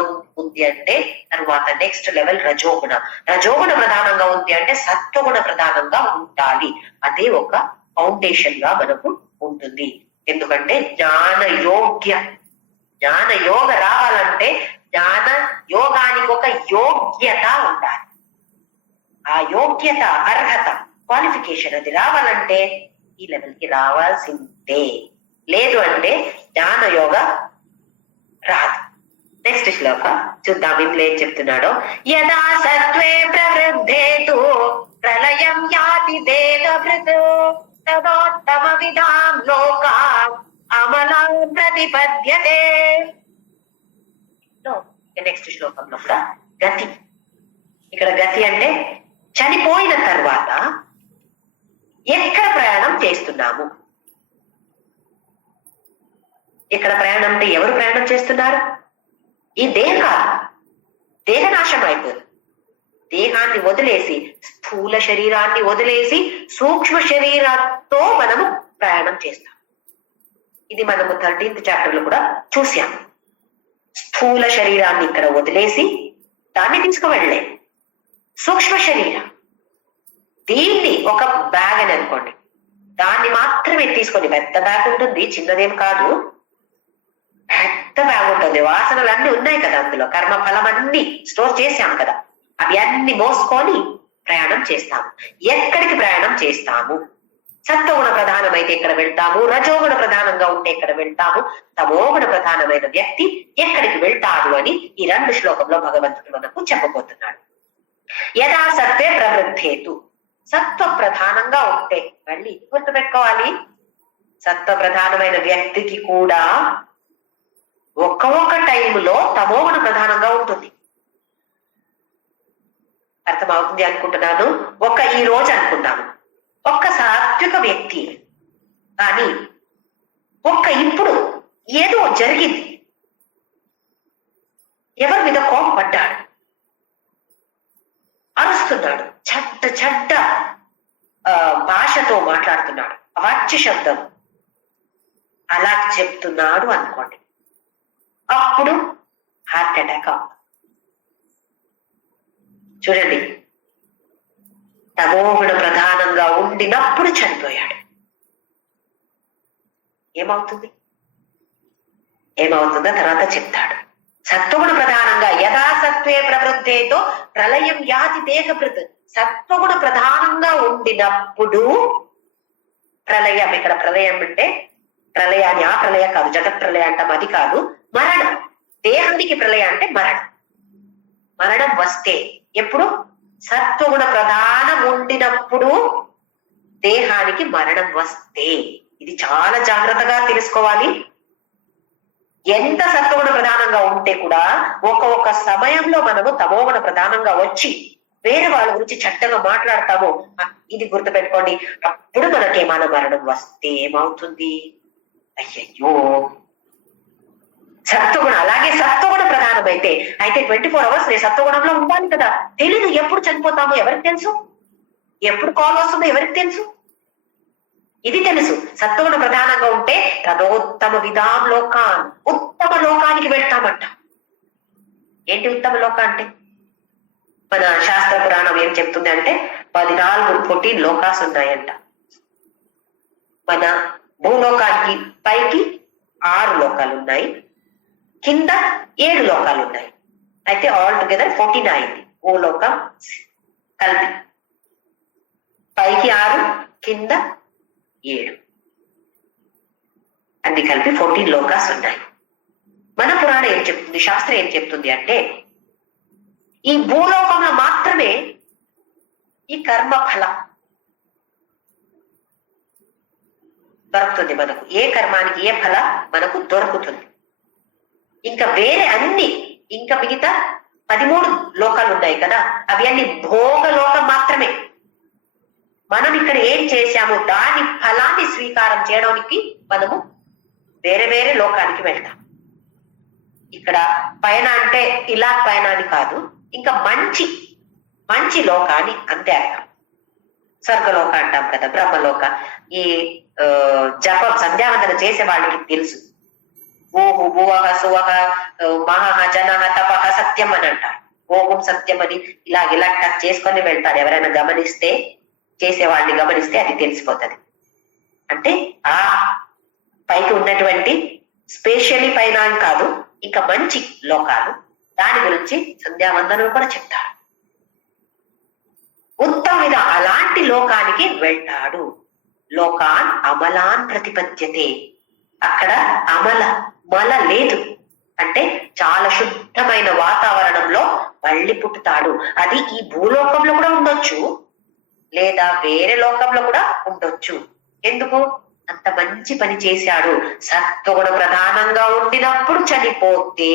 ఉంది అంటే తర్వాత నెక్స్ట్ లెవెల్ రజోగుణ. రజోగుణ ప్రధానంగా ఉంది అంటే సత్వగుణ ప్రధానంగా ఉండాలి. అదే ఒక ఫౌండేషన్ గా మనకు ఉంటుంది. ఎందుకంటే జ్ఞాన యోగ రావాలంటే జ్ఞాన యోగానికి ఒక యోగ్యత ఉండాలి. ఆ యోగ్యత, అర్హత, క్వాలిఫికేషన్ అది రావాలంటే ఈ లెవెల్ కి రావాల్సిందే. లేదు అంటే జ్ఞాన యోగ రాదు. నెక్స్ట్ శ్లోక చూద్దాం, ఇందులో ఏం చెప్తున్నాడో. యదా సత్వే ప్రవృద్ధేతు ప్రళయం యాతి దేహభృత్ తదోత్తమ విధాం లోకాన్ అమలాం ప్రతిపద్యతే. నెక్స్ట్ శ్లోకంలో కూడా గతి. ఇక్కడ గతి అంటే చనిపోయిన తర్వాత ఎక్కడ ప్రయాణం చేస్తున్నాము. ఇక్కడ ప్రయాణం అంటే ఎవరు ప్రయాణం చేస్తున్నారు? ఈ దేహం కాదు. దేహనాశం అయిపోతుంది. దేహాన్ని వదిలేసి, స్థూల శరీరాన్ని వదిలేసి సూక్ష్మ శరీరంతో మనము ప్రయాణం చేస్తాం. ఇది మనము 13th చాప్టర్ లో కూడా చూసాము. స్థూల శరీరాన్ని ఇక్కడ వదిలేసి దాన్ని తీసుకువెళ్ళలే. సూక్ష్మ శరీరం, దీన్ని ఒక బ్యాగ్ అని అనుకోండి, దాన్ని మాత్రమే తీసుకొని, పెద్ద బ్యాగ్ ఉంటుంది, చిన్నదేం కాదు, పెద్ద బ్యాగ్ ఉంటుంది. వాసనలు అన్ని ఉన్నాయి కదా అందులో, కర్మ ఫలం అన్ని స్టోర్ చేశాం కదా, అవి అన్ని మోసుకొని ప్రయాణం చేస్తాము. ఎక్కడికి ప్రయాణం చేస్తాము? సత్వగుణ ప్రధానమైతే ఎక్కడ వెళ్తాము, రజోగుణ ప్రధానంగా ఉంటే ఎక్కడ వెళ్తాము, తమోగుణ ప్రధానమైన వ్యక్తి ఎక్కడికి వెళ్తాడు అని ఈ 2 శ్లోకంలో భగవంతుడు మనకు చెప్పబోతున్నాడు. యథా సత్వే ప్రవృద్ధేతు, సత్వ ప్రధానంగా ఉంటే, మళ్ళీ గుర్తుపెట్టుకోవాలి, సత్వ ప్రధానమైన వ్యక్తికి కూడా ఒక్క టైంలో తమోగుణ ప్రధానంగా ఉంటుంది. అర్థమవుతుంది అనుకుంటున్నాను. ఈ రోజు అనుకున్నాను ఒక్క సాత్విక వ్యక్తి, కానీ ఇప్పుడు ఏదో జరిగింది, ఎవరి మీద కోపపడ్డాడు, అరుస్తున్నాడు, చెడ్డ భాషతో మాట్లాడుతున్నాడు, అవాచ్య శబ్దం అలా చెప్తున్నాడు అనుకోండి, అప్పుడు హార్ట్ అటాక్. చూడండి, తమోగుణ ప్రధానంగా ఉండినప్పుడు చనిపోయాడు. ఏమవుతుందో తర్వాత చెప్తాడు. సత్వగుణ ప్రధానంగా యథా సత్వే ప్రవృద్ధేతో ప్రళయం యాతి దేహభృత్, సత్వగుణ ప్రధానంగా ఉండినప్పుడు ప్రళయం. ఇక్కడ ప్రళయం అంటే ప్రళయాన్ని ఆ ప్రళయం కాదు, జగత్ ప్రళయం అంటాం, అది కాదు. మరణం, దేహానికి ప్రళయం అంటే మరణం వస్తే, ఎప్పుడు? సత్వగుణ ప్రధానం ఉండినప్పుడు దేహానికి మరణం వస్తే. ఇది చాలా జాగ్రత్తగా తెలుసుకోవాలి. ఎంత సత్వగుణ ప్రధానంగా ఉంటే కూడా ఒక్కొక్క సమయంలో మనము తమోగుణ ప్రధానంగా వచ్చి వేరే వాళ్ళ గురించి చక్కగా మాట్లాడతాము. ఇది గుర్తుపెట్టుకోండి. అప్పుడు మనకేమైనా మరణం వస్తే ఏమవుతుంది? అయ్యయ్యో, సత్వగుణం. అలాగే సత్వగుణ ప్రధానమైతే అయితే 24 hours నేను సత్వగుణంలో ఉండాలి కదా. తెలీదు ఎప్పుడు చనిపోతామో ఎవరికి తెలుసు, ఎప్పుడు కాల్ వస్తుందో ఎవరికి తెలుసు. ఇది తెలుసు, సత్వగుణ ప్రధానంగా ఉంటే తదోత్తమ విధాం లోకాన్, ఉత్తమ లోకానికి వెళ్తామంట. ఏంటి ఉత్తమ లోక అంటే? మన శాస్త్ర పురాణం ఏం చెప్తుంది అంటే 14 లోకాస్ ఉన్నాయంట. మన భూలోకానికి పైకి 6 లోకాలు ఉన్నాయి, కింద 7 లోకాలు ఉన్నాయి. అయితే ఆల్ టుగెదర్ 14 అయింది భూలోకం కలిపి. పైకి 6, కింద 7, అన్ని కలిపి 14 లోకాస్ ఉన్నాయి. మన పురాణం ఏం చెప్తుంది, శాస్త్రం ఏం చెప్తుంది అంటే ఈ భూలోకంలో మాత్రమే ఈ కర్మ ఫలం దొరుకుతుంది మనకు. ఏ కర్మానికి ఏ ఫల మనకు దొరుకుతుంది. ఇంకా వేరే అన్ని, ఇంకా మిగతా 13 లోకాలు ఉన్నాయి కదా, అవి అన్ని భోగలోకం మాత్రమే. మనం ఇక్కడ ఏం చేశామో దాని ఫలాన్ని స్వీకారం చేయడానికి మనము వేరే వేరే లోకానికి వెళ్తాం. ఇక్కడ పైన అంటే ఇలా పైన అని కాదు, ఇంకా మంచి మంచి లోకాన్ని అంతే అర్థం. స్వర్గలోక అంటాం కదా, బ్రహ్మలోక. ఈ జపం సంధ్యావందన చేసే వాళ్ళకి తెలుసు. ఓహు భువహ సువహ మహహ జనహ తపహ సత్యం అని అంటారు. ఓహం సత్యం అని ఇలా టచ్ చేసుకొని వెళ్తారు. ఎవరైనా గమనిస్తే, చేసేవాడిని గమనిస్తే అది తెలిసిపోతుంది. అంటే ఆ పైకి ఉన్నటువంటి స్పెషల్లీ పైన అని కాదు, ఇంకా మంచి లోకాలు, దాని గురించి సంధ్యావందనం కూడా చెప్తారు. ఉత్తమ అలాంటి లోకానికి వెళ్తాడు. లోకాన్ అమలాన్ ప్రతిపద్యతే. అక్కడ మల లేదు అంటే చాలా శుద్ధమైన వాతావరణంలో మళ్ళీ పుట్టుతాడు. అది ఈ భూలోకంలో కూడా ఉండొచ్చు, లేదా వేరే లోకంలో కూడా ఉండొచ్చు. ఎందుకు? అంత మంచి పని చేశాడు. సత్వగుణ ప్రధానంగా ఉండినప్పుడు చనిపోతే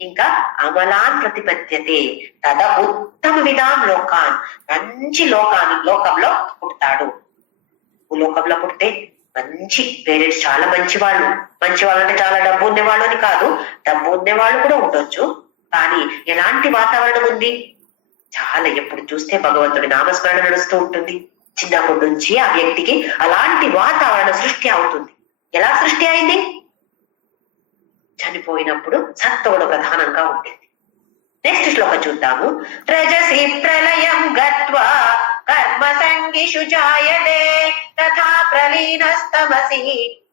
ఇంకా అమలాన్ ప్రతిపద్యతే తద ఉత్తమ విధాం లోకాన్, మంచి లోకంలో పుడతాడు. భూలోకంలో పుడితే మంచి పేరెంట్స్, చాలా మంచి వాళ్ళు అంటే చాలా డబ్బు ఉండేవాళ్ళు అని కాదు, డబ్బు ఉండేవాళ్ళు కూడా ఉండొచ్చు. కానీ ఎలాంటి వాతావరణం ఉంది? చాలా ఎప్పుడు చూస్తే భగవంతుడి నామస్మరణ నడుస్తూ ఉంటుంది. చిన్నప్పటి నుంచి ఆ వ్యక్తికి అలాంటి వాతావరణ సృష్టి అవుతుంది. ఎలా సృష్టి అయింది? చనిపోయినప్పుడు సత్వగుణ ప్రధానంగా ఉంటుంది. నెక్స్ట్ శ్లోకం చూద్దాము. రజసి ప్రళయం గత్వా కర్మ సంగిషు జాయతే తథా ప్రలీనస్తమసి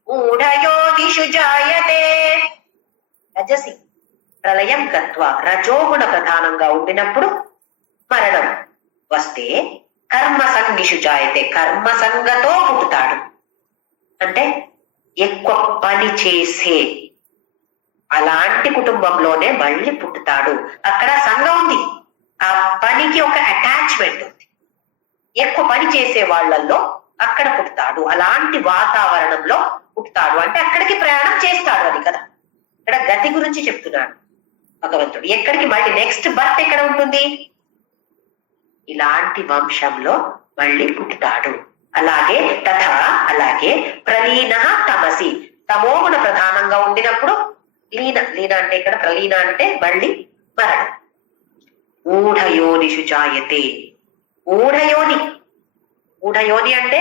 మూఢయోనిషు జాయతే. రజసి ప్రళయం గత్వా, రజోగుణ ప్రధానంగా ఉండినప్పుడు మరణం వస్తే కర్మ సంగిషు జాయతే, కర్మ సంగతో పుట్టుతాడు. అంటే ఎక్కువ పని చేసే అలాంటి కుటుంబంలోనే మళ్ళీ పుట్టుతాడు. అక్కడ సంఘం ఉంది, ఆ పనికి ఒక అటాచ్మెంట్ ఉంది. ఎక్కువ పని చేసే వాళ్ళల్లో అక్కడ పుట్టుతాడు. అలాంటి వాతావరణంలో పుట్టుతాడు అంటే అక్కడికి ప్రయాణం చేస్తాడు అని కదా. ఇక్కడ గతి గురించి చెప్తున్నాడు భగవంతుడు. ఎక్కడికి మళ్ళీ నెక్స్ట్ బర్త్ ఎక్కడ ఉంటుంది? ఇలాంటి వంశంలో మళ్ళీ పుట్టుతాడు. అలాగే అలాగే ప్రలీన తమసి, తమోగుణ ప్రధానంగా ఉండినప్పుడు లీన అంటే ఇక్కడ ప్రలీన అంటే మళ్ళీ మరణం. ఊఢయోనిషు జాయతే. ఊఢయోని అంటే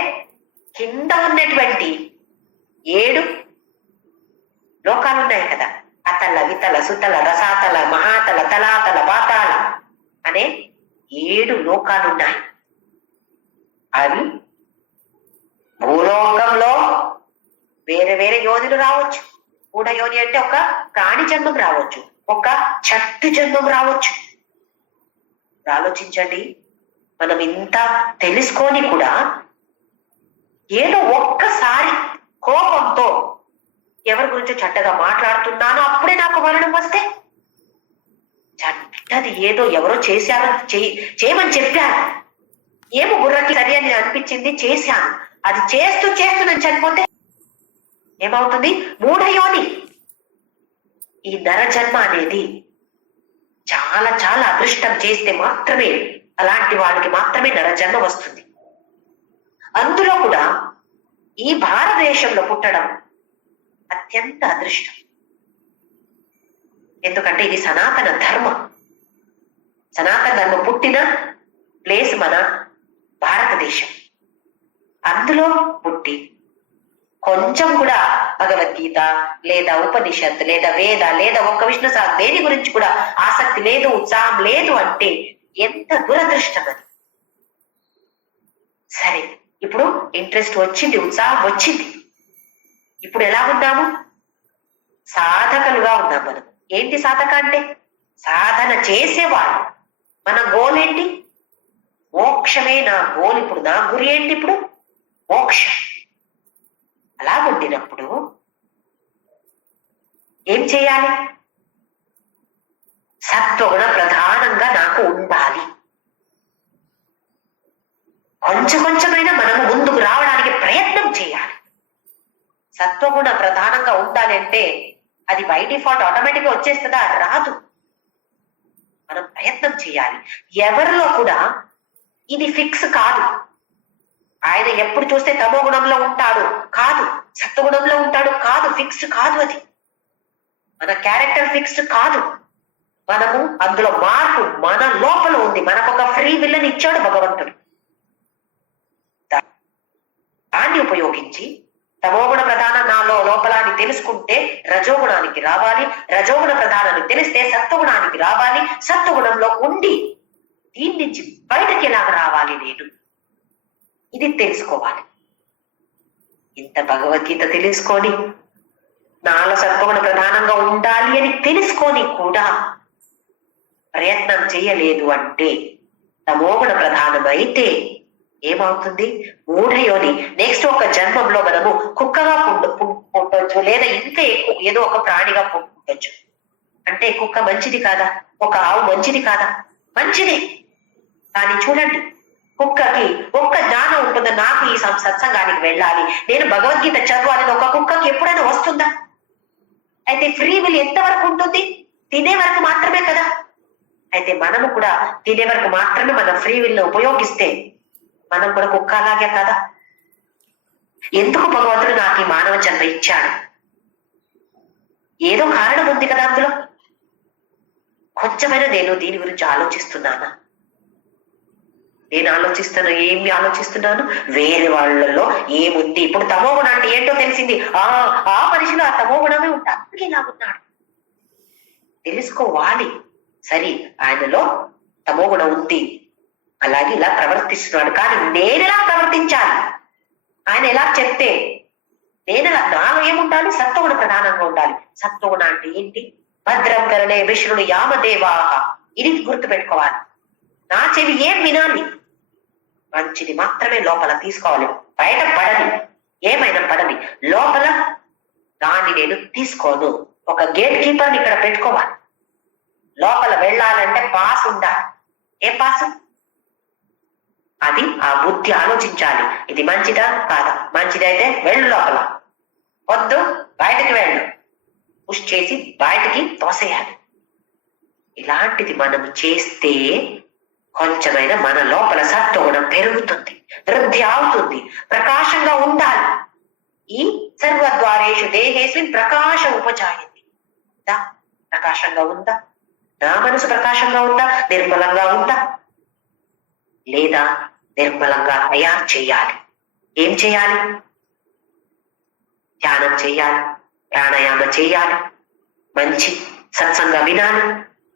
కింద ఉన్నటువంటి 7 లోకాలు ఉన్నాయి కదా. అతల వితల సుతల రసాతల మహాతల తలాతల పాతాల అనే 7 లోకాలు ఉన్నాయి. అవి భూలోకంలో వేరే వేరే యోనులు రావచ్చు. ఊఢయోని అంటే ఒక ప్రాణి జన్మం రావచ్చు, ఒక చెట్టు జన్మం రావచ్చు. ఆలోచించండి, మనం ఇంత తెలుసుకొని కూడా ఏదో ఒక్కసారి కోపంతో ఎవరి గురించి చెడ్డగా మాట్లాడుతున్నానో అప్పుడే నాకు మరణం వస్తే, చెడ్డది ఏదో ఎవరో చేశారో చేయమని చెప్పాను, ఏమో బుర్రకి సరి అని అనిపించింది చేశాను, అది చేస్తూ నేను చనిపోతే ఏమవుతుంది? మూఢయోని. ఈ నరజన్మ అనేది చాలా చాలా అదృష్టం చేస్తే మాత్రమే, అలాంటి వాళ్ళకి మాత్రమే నరజన్మ వస్తుంది. అందులో కూడా ఈ భారతదేశంలో పుట్టడం అత్యంత అదృష్టం. ఎందుకంటే ఇది సనాతన ధర్మం. సనాతన ధర్మం పుట్టిన ప్లేస్ మన భారతదేశం. అందులో పుట్టి కొంచెం కూడా భగవద్గీత లేదా ఉపనిషత్ లేదా వేద లేదా ఒక్క విష్ణు సహస్ర దేని గురించి కూడా ఆసక్తి లేదు, ఉత్సాహం లేదు అంటే ఎంత దురదృష్టం అది. సరే, ఇప్పుడు ఇంట్రెస్ట్ వచ్చింది, ఉత్సాహం వచ్చింది. ఇప్పుడు ఎలా ఉన్నాము? సాధకులుగా ఉన్నాం మనం. ఏంటి సాధక అంటే? సాధన చేసేవాళ్ళు. మన గోల్ ఏంటి? మోక్షమే నా గోల్. ఇప్పుడు నా గురి ఏంటి? ఇప్పుడు మోక్షం. అలా ఉండినప్పుడు ఏం చేయాలి? సత్వగుణ ప్రధానంగా నాకు ఉండాలి. కొంచెం కొంచెమైనా మనము ముందుకు రావడానికి ప్రయత్నం చేయాలి. సత్వగుణ ప్రధానంగా ఉండాలి అంటే అది బై డిఫాల్ట్ ఆటోమేటిక్ గా వచ్చేస్తుందా? రాదు. మనం ప్రయత్నం చేయాలి. ఎవరిలో కూడా ఇది ఫిక్స్ కాదు. ఆయన ఎప్పుడు చూస్తే తమో గుణంలో ఉంటాడు కాదు, సత్వగుణంలో ఉంటాడు కాదు, ఫిక్స్డ్ కాదు. అది మన క్యారెక్టర్ ఫిక్స్డ్ కాదు. మనము అందులో మార్పు మన లోపల ఉంది. మనకు ఒక ఫ్రీ విల్ అని ఇచ్చాడు భగవంతుడు. దాన్ని ఉపయోగించి తమోగుణ ప్రధానం నాలో లోపల అని తెలుసుకుంటే రజోగుణానికి రావాలి, రజోగుణ ప్రధానాన్ని తెలిస్తే సత్వగుణానికి రావాలి, సత్వగుణంలో ఉండి దీని నుంచి బయటకి ఎలాగ రావాలి నేను, ఇది తెలుసుకోవాలి. ఇంత భగవద్గీత తెలుసుకొని నాలో సత్వగుణ ప్రధానంగా ఉండాలి అని తెలుసుకొని కూడా ప్రయత్నం చేయలేదు అంటే తమోగుణ ప్రధానం అయితే ఏమవుతుంది? మూఢయోని. నెక్స్ట్ ఒక జన్మంలో మనము కుక్కగా పుట్టొచ్చు, లేదా ఇంకా ఎక్కువ ఏదో ఒక ప్రాణిగా పుట్టొచ్చు. అంటే కుక్క మంచిది కాదా? ఒక ఆవు మంచిది కాదా? మంచిదే. కానీ చూడండి, కుక్కకి ఒక్క జ్ఞానం ఉంటుందా? నాకు ఈ సత్సంగానికి వెళ్ళాలి, నేను భగవద్గీత చదవాలని ఒక కుక్కకి ఎప్పుడైనా వస్తుందా? అయితే ఫ్రీ విల్ ఎంతవరకు ఉంటుంది? తినే వరకు మాత్రమే కదా. అయితే మనము కూడా తినే వరకు మాత్రమే మన ఫ్రీ విల్ ను ఉపయోగిస్తే మనం కూడా కుక్క అలాగే కదా. ఎందుకు భగవంతుడు నాకు ఈ మానవ జన్మ ఇచ్చాడు? ఏదో కారణం ఉంది కదా అందులో. కొంచెమైనా నేను దీని గురించి ఆలోచిస్తున్నానా? నేను ఏమి ఆలోచిస్తున్నాను? వేరే వాళ్ళలో ఏముంది? ఇప్పుడు తమోగుణం అంటే ఏంటో తెలిసింది. ఆ మనిషిలో ఆ తమోగుణమే ఉంటా, అందుకే ఇలా ఉన్నాడు. తెలుసుకోవాలి. సరే, ఆయనలో తమోగుణం ఉంది, అలాగే ఇలా ప్రవర్తిస్తున్నాడు, కానీ నేను ఎలా ప్రవర్తించాలి? ఆయన ఎలా చెప్తే నేను నాలో ఏముండాలి? సత్వగుణ ప్రధానంగా ఉండాలి. సత్వగుణ అంటే ఏంటి? భద్రం కరణే విష్ణుడు యామదేవాహ. ఇది గుర్తు పెట్టుకోవాలి. నా చెవి ఏం వినాలి? మంచిది మాత్రమే లోపల తీసుకోవాలి. బయట పడని, ఏమైనా పడని, లోపల దాన్ని నేను తీసుకోను. ఒక గేట్ కీపర్ని ఇక్కడ పెట్టుకోవాలి. లోపల వెళ్ళాలంటే పాస్ ఉండాలి. ఏ పాసు? అది ఆ బుద్ధి ఆలోచించాలి. ఇది మంచిదా కాదా? మంచిదైతే వెళ్ళు లోపల, వద్దు బయటకి వెళ్ళు, పుష్ చేసి బయటికి తోసేయాలి. ఇలాంటిది మనం చేస్తే కొంచెమైనా మన లోపల సత్వగుణం పెరుగుతుంది, వృద్ధి అవుతుంది. ప్రకాశంగా ఉండాలి. ఈ సర్వద్వారేషు దేహేస్మిన్ ప్రకాశ ఉపజాయతి. ప్రకాశంగా ఉందా? నా మనసు ప్రకాశంగా ఉందా? నిర్మలంగా ఉందా? లేదా నిర్మలంగా తయారు చేయాలి. ఏం చేయాలి? ధ్యానం చేయాలి, ప్రాణాయామం చేయాలి, మంచి సత్సంగ వినాలి,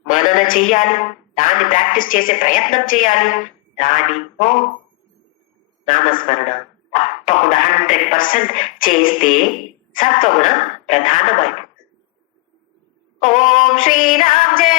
మనన చేయాలి, దాన్ని ప్రాక్టీస్ చేసే ప్రయత్నం చేయాలి. దానితో నామస్మరణ తప్పకుండా 100% చేస్తే సత్వగుణ ప్రధానమైపోతుంది. ఓం శ్రీరామ్ జయ.